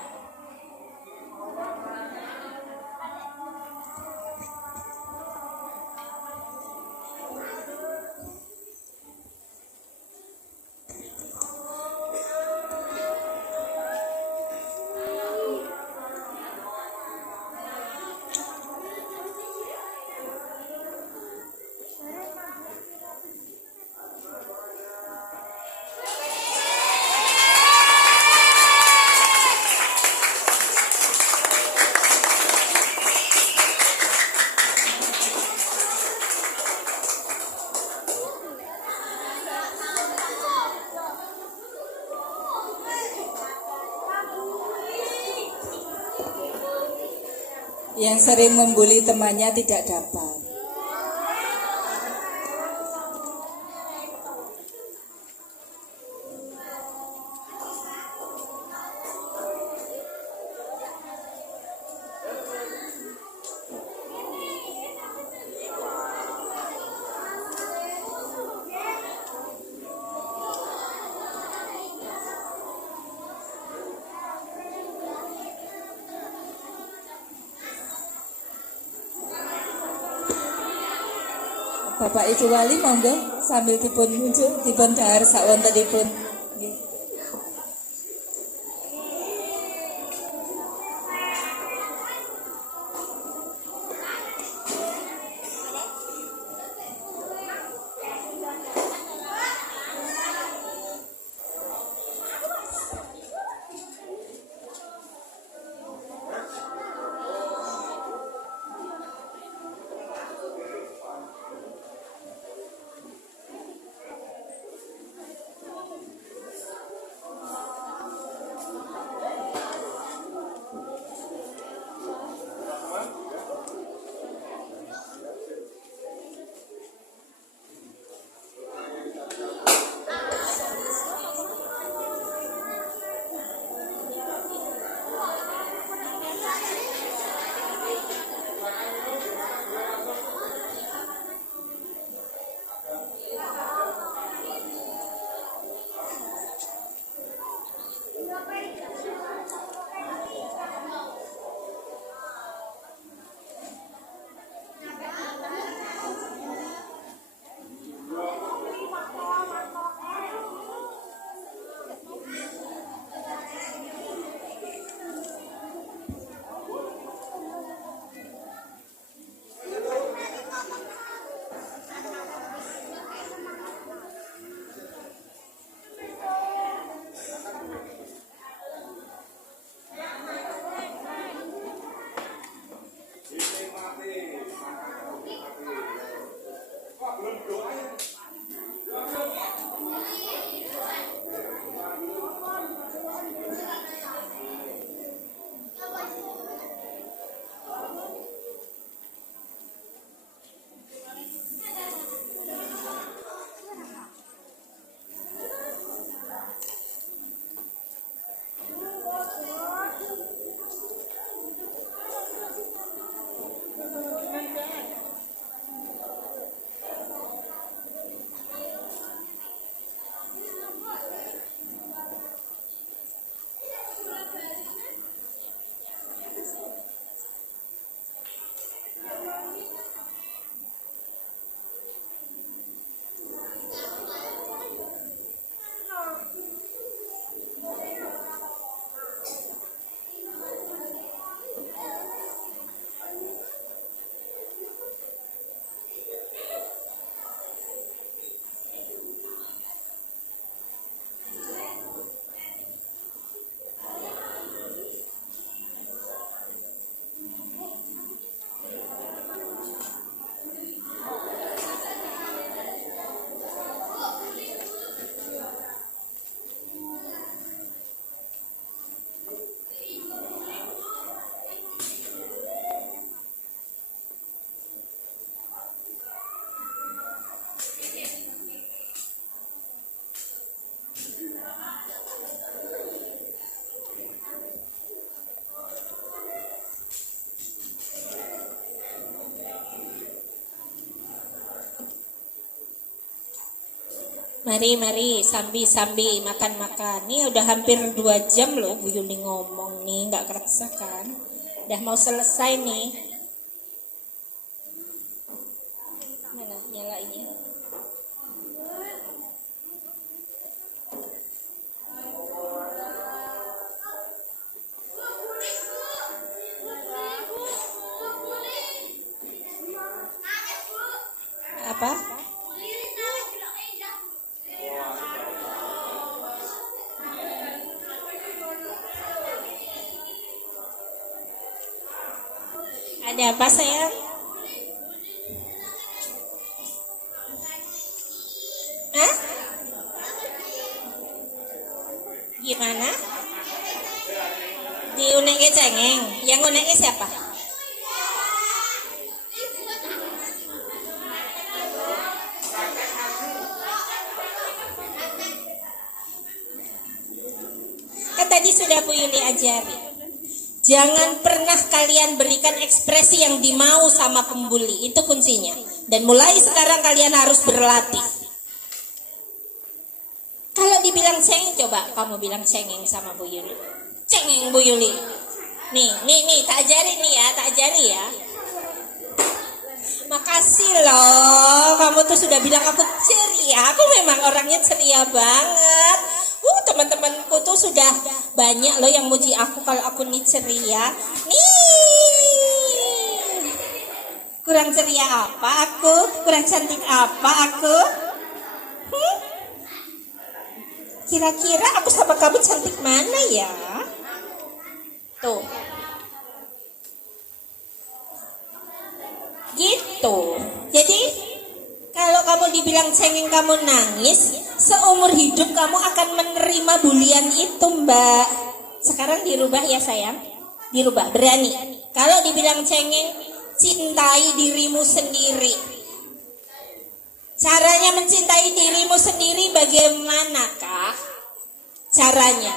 Yang sering membuli temannya tidak dapat. Bapak Ibu Wali monggo sambil dipun muncul dipun dahar sawontenipun. Nggih. Mari, sambi, makan. Nih udah hampir 2 jam loh Bu Yuli ngomong nih, nggak kerasa kan? Udah mau selesai nih. Mana nyalainnya? Apa? Ada apa sayang? Hah? Gimana? Diuneknya cengeng. Yang uneknya siapa? Kan tadi sudah Bu Yuli ajari. Jangan pernah kalian berikan ekspresi yang dimau sama pembuli. Itu kuncinya. Dan mulai sekarang kalian harus berlatih. Kalau dibilang cengeng, coba kamu bilang cengeng sama Bu Yuli. Cengeng Bu Yuli. Nih, tak ajari nih ya, tak ajari ya. Makasih loh, kamu tuh sudah bilang aku ceria. Aku memang orangnya ceria banget. Teman-temanku tuh sudah banyak loh yang muji aku kalau aku nih ceria. Nih, kurang ceria apa aku? Kurang cantik apa aku? Kira-kira aku sama kamu cantik mana ya? Tuh. Gitu. Jadi kalau kamu dibilang cengeng kamu nangis, seumur hidup kamu akan menerima bulian itu, Mbak. Sekarang dirubah ya sayang. Dirubah, berani. Kalau dibilang cengeng, cintai dirimu sendiri. Caranya mencintai dirimu sendiri bagaimanakah? Caranya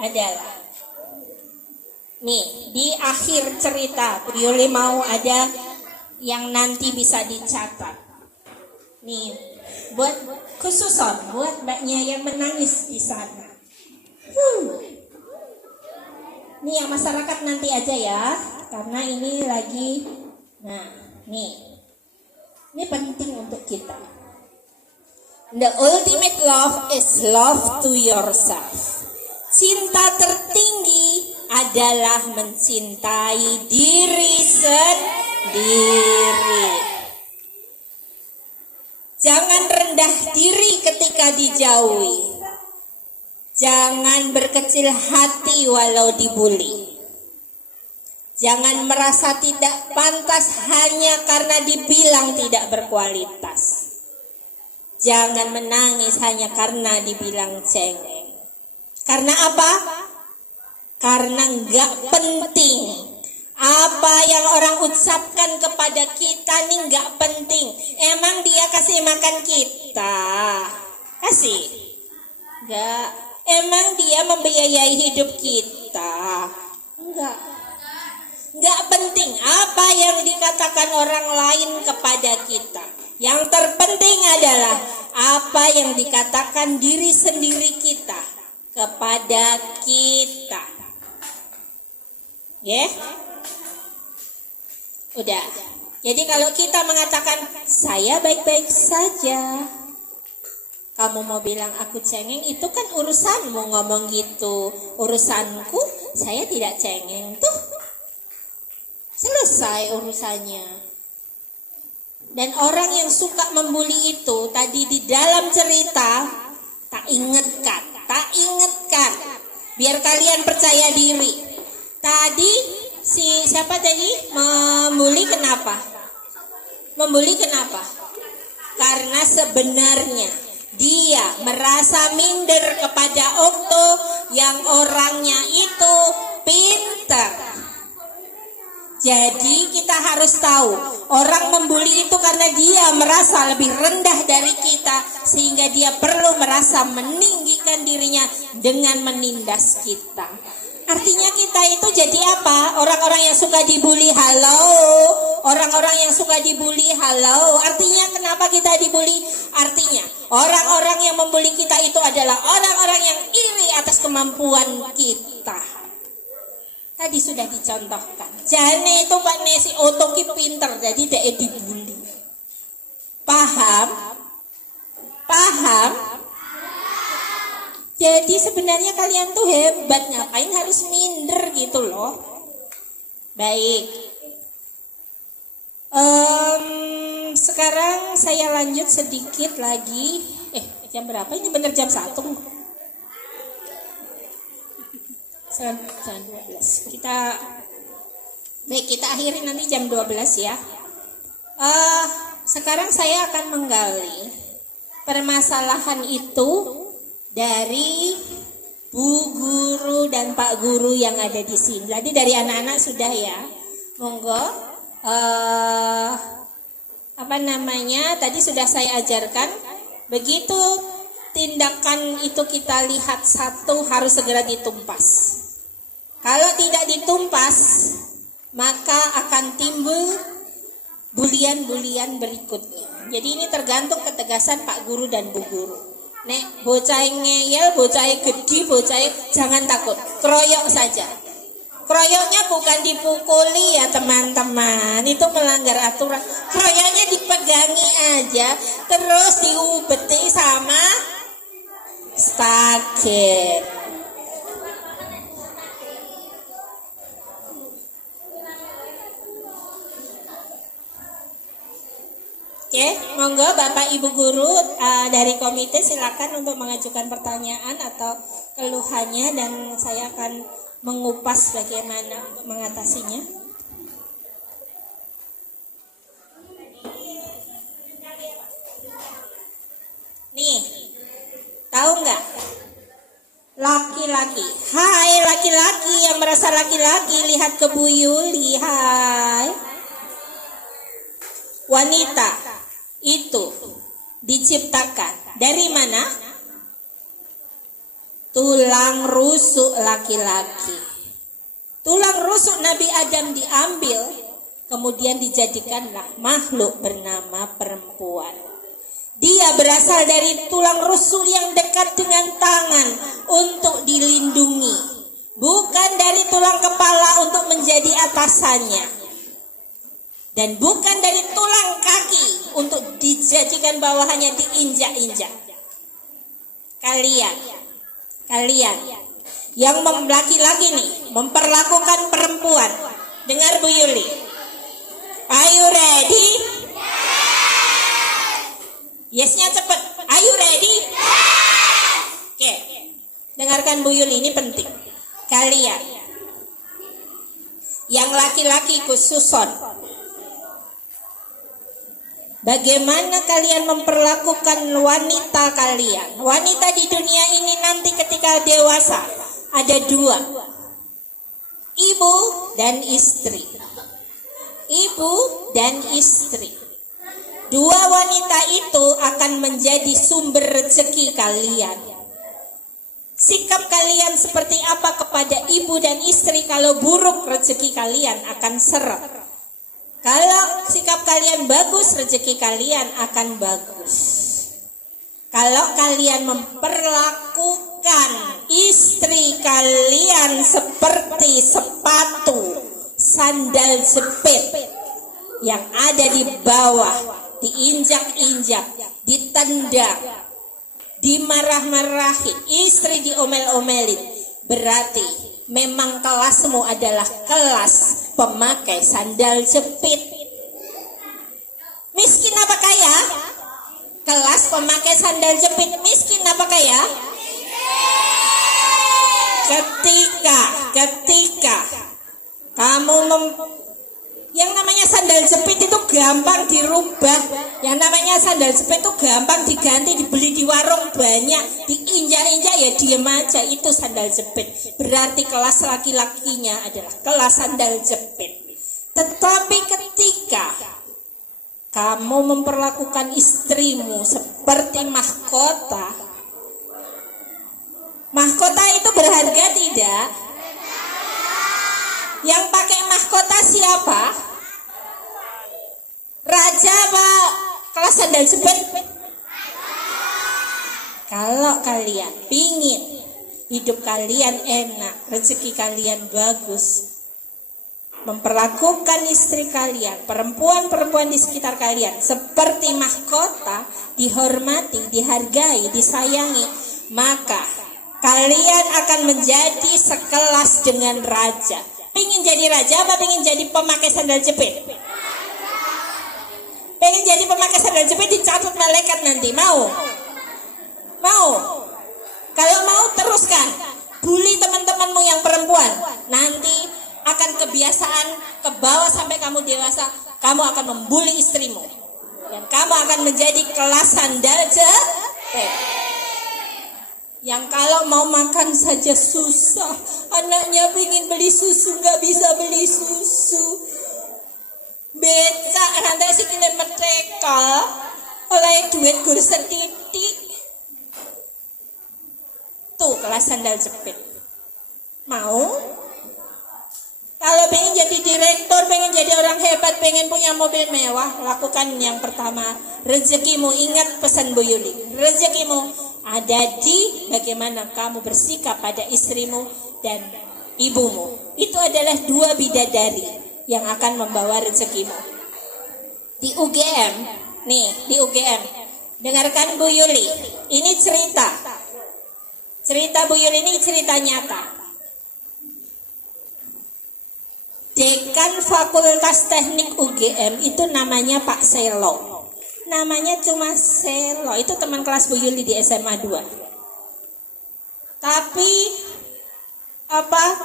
adalah nih, di akhir cerita Bu Yuli mau ada yang nanti bisa dicatat. Nih, buat khususon buat mbaknya yang menangis di sana. Nih yang masyarakat nanti aja ya, karena ini lagi. Nah, nih, ini penting untuk kita. The ultimate love is love to yourself. Cinta tertinggi adalah mencintai diri sendiri. Jangan rendah diri ketika dijauhi. Jangan berkecil hati walau dibully. Jangan merasa tidak pantas hanya karena dibilang tidak berkualitas. Jangan menangis hanya karena dibilang cengeng. Karena apa? Karena nggak penting. Apa yang orang ucapkan kepada kita nih nggak penting. Emang dia kasih makan kita? Kasih? Nggak. Emang dia membiayai hidup kita? Enggak. Nggak penting apa yang dikatakan orang lain kepada kita. Yang terpenting adalah apa yang dikatakan diri sendiri kita kepada kita. Ya? Udah. Jadi kalau kita mengatakan saya baik-baik saja, kamu mau bilang aku cengeng, itu kan urusanmu ngomong gitu. Urusanku, saya tidak cengeng tuh. Selesai urusannya. Dan orang yang suka membuli itu tadi di dalam cerita tak ingatkan. Biar kalian percaya diri. Tadi siapa tadi membuli kenapa? Membuli kenapa? Karena sebenarnya dia merasa minder kepada Okto yang orangnya itu pintar. Jadi kita harus tahu, orang membuli itu karena dia merasa lebih rendah dari kita, sehingga dia perlu merasa meninggikan dirinya dengan menindas kita. Artinya kita itu jadi apa? Orang-orang yang suka dibully, halo. Orang-orang yang suka dibully, halo. Artinya kenapa kita dibully? Artinya orang-orang yang membuli kita itu adalah orang-orang yang iri atas kemampuan kita. Tadi sudah dicontohkan. Jane itu Pak Nesi otoki pinter, jadi dia dibully. Paham? Paham? Jadi sebenarnya kalian tuh hebat, ngapain harus minder gitu loh. Baik. Sekarang saya lanjut sedikit lagi. Jam berapa ini? Bener jam 1. Jam 12. Kita akhiri nanti jam 12 ya. Sekarang saya akan menggali permasalahan itu dari Bu Guru dan Pak Guru yang ada di sini. Jadi dari anak-anak sudah ya. Monggo. Tadi sudah saya ajarkan. Begitu tindakan itu kita lihat satu harus segera ditumpas. Kalau tidak ditumpas, maka akan timbul bulian-bulian berikutnya. Jadi ini tergantung ketegasan Pak Guru dan Bu Guru. Nek bocah ngeyel, bocah gede, bocah jangan takut, kroyok saja. Kroyoknya bukan dipukuli ya teman-teman, itu melanggar aturan. Kroyoknya dipegangi aja, terus diubeti sama staket. Oke, monggo Bapak Ibu Guru dari komite silakan untuk mengajukan pertanyaan atau keluhannya dan saya akan mengupas bagaimana mengatasinya. Nih, tahu nggak? Laki-laki, hai laki-laki yang merasa laki-laki, lihat ke Bu Yuli, hai. Wanita itu diciptakan dari mana? Tulang rusuk laki-laki. Tulang rusuk Nabi Adam diambil, kemudian dijadikanlah makhluk bernama perempuan. Dia berasal dari tulang rusuk yang dekat dengan tangan untuk dilindungi, bukan dari tulang kepala untuk menjadi atasannya. Dan bukan dari tulang kaki untuk dijadikan bawahannya diinjak-injak. Kalian yang laki-laki nih memperlakukan perempuan. Dengar Bu Yuli. Are you ready? Yes-nya cepet. Are you ready? Oke. Dengarkan Bu Yuli, ini penting. Kalian yang laki-laki khususon, bagaimana kalian memperlakukan wanita kalian? Wanita di dunia ini nanti ketika dewasa ada dua, ibu dan istri. Ibu dan istri. Dua wanita itu akan menjadi sumber rezeki kalian. Sikap kalian seperti apa kepada ibu dan istri? Kalau buruk, rezeki kalian akan seret. Kalau sikap kalian bagus, rezeki kalian akan bagus. Kalau kalian memperlakukan istri kalian seperti sepatu sandal jepit yang ada di bawah, diinjak-injak, ditendang, dimarah-marahi, istri diomel-omelin, berarti memang kelasmu adalah kelas pemakai sandal jepit. Miskin apa kaya? Kelas pemakai sandal jepit. Miskin apa kaya? Ketika kamu yang namanya sandal jepit itu gampang dirubah. Yang namanya sandal jepit itu gampang diganti, dibeli di warung banyak, diinjak-injak ya diem aja, itu sandal jepit. Berarti kelas laki-lakinya adalah kelas sandal jepit. Tetapi ketika kamu memperlakukan istrimu seperti mahkota, mahkota itu berharga tidak? Yang pakai mahkota siapa? Raja Pak. Kelas sandal jepit. Kalau kalian pingin hidup kalian enak, rezeki kalian bagus, memperlakukan istri kalian, perempuan-perempuan di sekitar kalian seperti mahkota, dihormati, dihargai, disayangi, maka kalian akan menjadi sekelas dengan raja. Pengen jadi raja apa pengen jadi pemakai sandal jepit? Pengen jadi pemakai sandal jepit dicatat malaikat nanti, mau? Mau? Kalau mau teruskan, bully teman-temanmu yang perempuan, nanti akan kebiasaan ke bawah sampai kamu dewasa, kamu akan membuli istrimu dan kamu akan menjadi kelas sandal jepit. Yang kalau mau makan saja susah, anaknya pengen beli susu nggak bisa beli susu, becak rantai sikilin mereka oleh duit gur setitik. Tuh kelas sandal jepit. Mau? Kalau pengen jadi direktur, pengen jadi orang hebat, pengen punya mobil mewah, lakukan yang pertama. Rezekimu, ingat pesan Bu Yuli, rezekimu ada di bagaimana kamu bersikap pada istrimu dan ibumu. Itu adalah dua bidadari yang akan membawa rezekimu. Di UGM, nih di UGM, dengarkan Bu Yuli, ini cerita Bu Yuli ini cerita nyata. Dekan Fakultas Teknik UGM itu namanya Pak Selo. Namanya cuma Selo. Itu teman kelas Bu Yuli di SMA 2. Tapi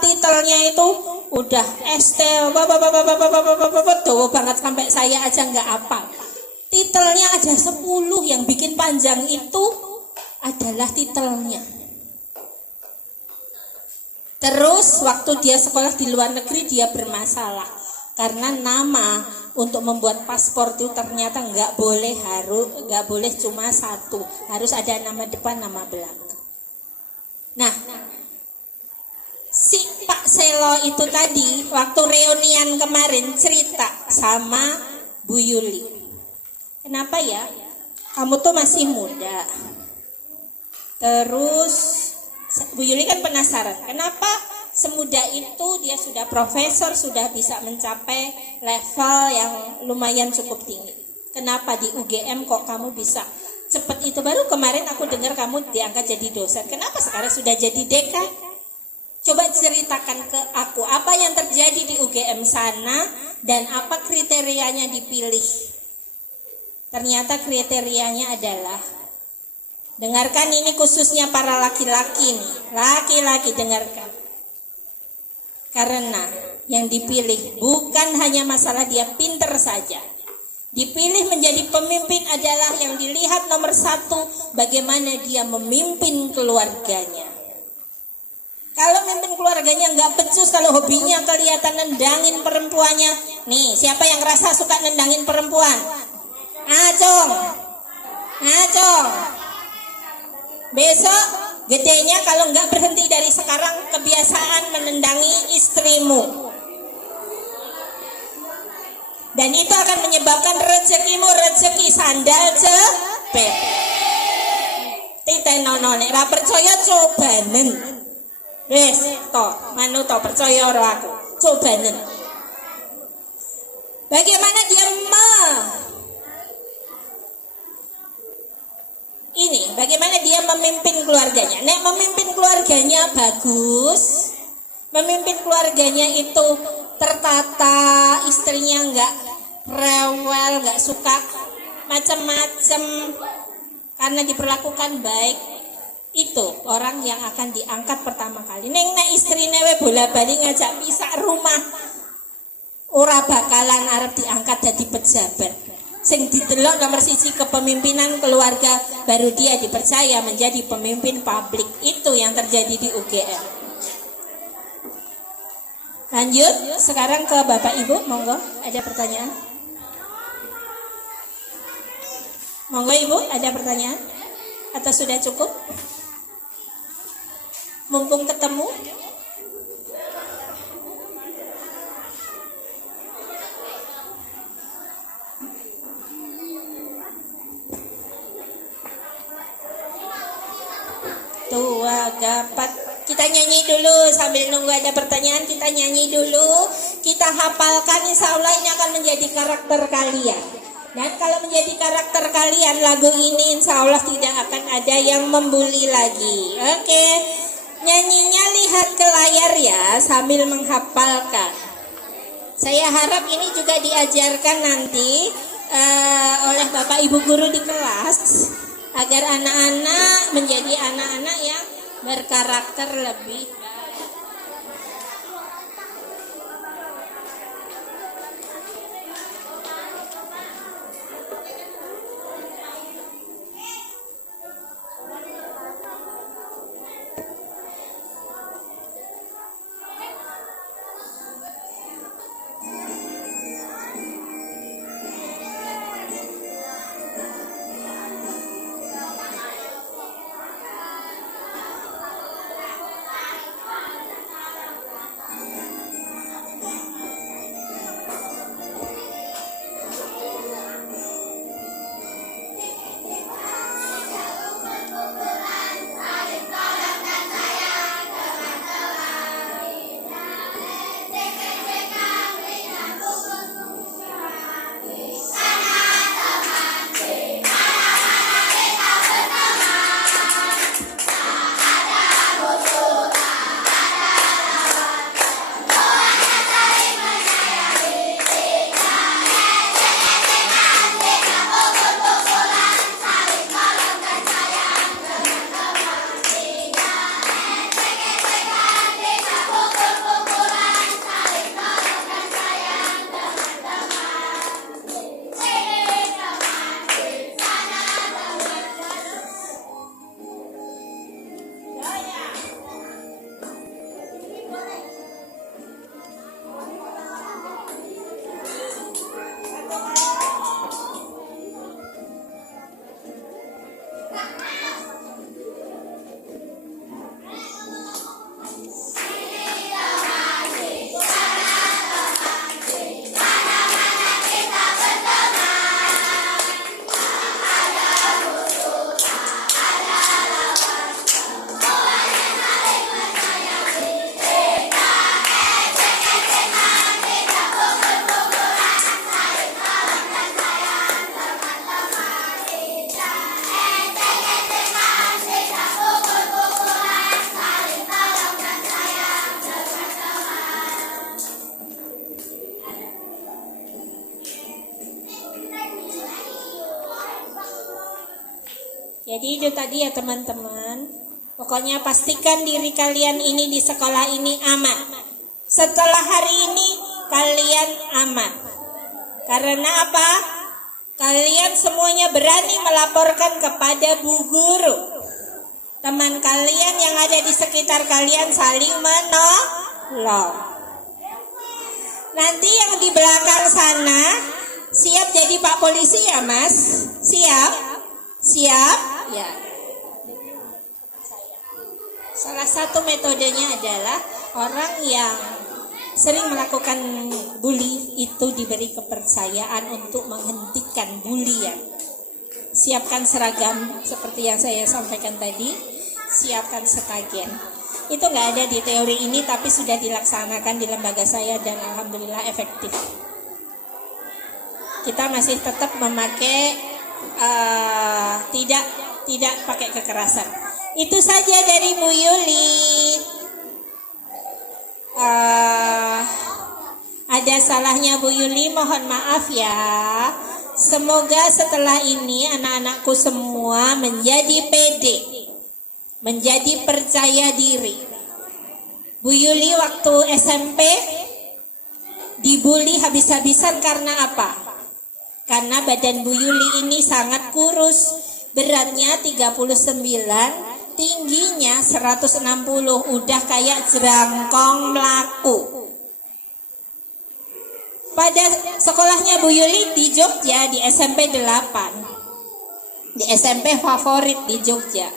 titelnya itu udah ST doa banget sampai saya aja nggak hafal. Titelnya ada 10, yang bikin panjang itu adalah titelnya. Terus waktu dia sekolah di luar negeri dia bermasalah karena nama untuk membuat paspor itu ternyata nggak boleh cuma satu, harus ada nama depan nama belakang. Nah, si Pak Selo itu tadi waktu reunian kemarin cerita sama Bu Yuli, kenapa ya kamu tuh masih muda. Terus Bu Yuli kan penasaran, kenapa semudah itu dia sudah profesor, sudah bisa mencapai level yang lumayan cukup tinggi. Kenapa di UGM kok kamu bisa cepat itu? Baru kemarin aku dengar kamu diangkat jadi dosen. Kenapa sekarang sudah jadi dekan? Coba ceritakan ke aku, apa yang terjadi di UGM sana dan apa kriterianya dipilih. Ternyata kriterianya adalah, dengarkan ini khususnya para laki-laki nih. Laki-laki dengarkan. Karena yang dipilih bukan hanya masalah dia pinter saja. Dipilih menjadi pemimpin adalah yang dilihat nomor 1, bagaimana dia memimpin keluarganya. Kalau memimpin keluarganya nggak becus, kalau hobinya kelihatan nendangin perempuannya. Nih, siapa yang rasa suka nendangin perempuan? Acong. Besok gedenya kalau nggak berhenti dari sekarang kebiasaan menendangi istrimu. Dan itu akan menyebabkan rezekimu rezeki sandal jepit. Titenono nek ra percaya cobanen. Wis to, manut to percaya karo aku. Cobanen. Bagaimana dia bagaimana dia memimpin keluarganya. Nek memimpin keluarganya bagus, memimpin keluarganya itu tertata, istrinya nggak rewel, nggak suka macam-macam, karena diperlakukan baik, itu orang yang akan diangkat pertama kali. Neng nek istrine we bola-bali ngajak pisah rumah, ora bakalan arep diangkat jadi pejabat. Sing didelok nomor 1 kepemimpinan keluarga, baru dia dipercaya menjadi pemimpin publik. Itu yang terjadi di UGM. Lanjut sekarang ke Bapak Ibu, monggo, ada pertanyaan? Monggo Ibu, ada pertanyaan? Atau sudah cukup? Mumpung ketemu. tua gapat. Kita nyanyi dulu sambil nunggu ada pertanyaan, kita nyanyi dulu. Kita hafalkan, insya Allah ini akan menjadi karakter kalian. Dan kalau menjadi karakter kalian, lagu ini insya Allah tidak akan ada yang membuli lagi. Oke, nyanyinya lihat ke layar ya sambil menghafalkan. Saya harap ini juga diajarkan nanti oleh Bapak Ibu guru di kelas, agar anak-anak menjadi anak-anak yang berkarakter lebih baik. Jadi itu tadi ya teman-teman. Pokoknya pastikan diri kalian ini di sekolah ini aman. Setelah hari ini kalian aman. Karena apa? Kalian semuanya berani melaporkan kepada bu guru. Teman kalian yang ada di sekitar kalian saling menolong. Nanti yang di belakang sana siap jadi Pak Polisi ya Mas? Siap? Siap? Ya. Salah satu metodenya adalah orang yang sering melakukan bully itu diberi kepercayaan untuk menghentikan bulian. Siapkan seragam seperti yang saya sampaikan tadi, siapkan stegen. Itu nggak ada di teori ini tapi sudah dilaksanakan di lembaga saya dan alhamdulillah efektif. Kita masih tetap memakai tidak pakai kekerasan. Itu saja dari Bu Yuli. Ada salahnya Bu Yuli, mohon maaf ya. Semoga setelah ini anak-anakku semua menjadi pede, menjadi percaya diri. Bu Yuli waktu SMP dibully habis-habisan karena apa? Karena badan Bu Yuli ini sangat kurus, beratnya 39, tingginya 160, udah kayak jerangkong melaku. Pada sekolahnya Bu Yuli di Jogja, di SMP 8, di SMP favorit di Jogja.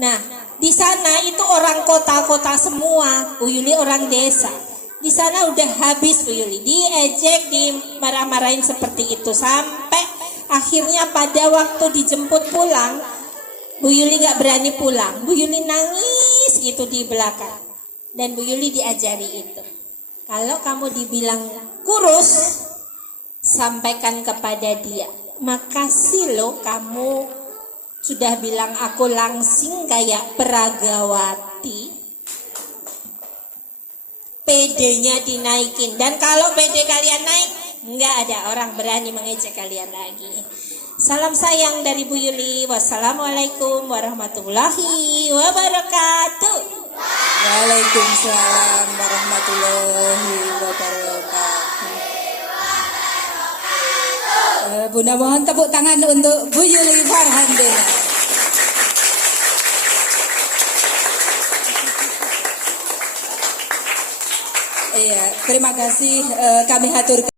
Nah, di sana itu orang kota-kota semua, Bu Yuli orang desa. Di sana udah habis Bu Yuli, diejek, dimarah-marahin seperti itu. Sampai akhirnya pada waktu dijemput pulang, Bu Yuli nggak berani pulang. Bu Yuli nangis gitu di belakang. Dan Bu Yuli diajari itu. Kalau kamu dibilang kurus, sampaikan kepada dia, makasih loh kamu sudah bilang aku langsing kayak Peragawati. PD-nya dinaikin. Dan kalau PD kalian naik, nggak ada orang berani mengejek kalian lagi. Salam sayang dari Bu Yuli. Wassalamualaikum warahmatullahi wabarakatuh. Waalaikumsalam warahmatullahi wabarakatuh. Bunda mohon tepuk tangan untuk Bu Yuli Farhandina. Iya, terima kasih kami haturkan.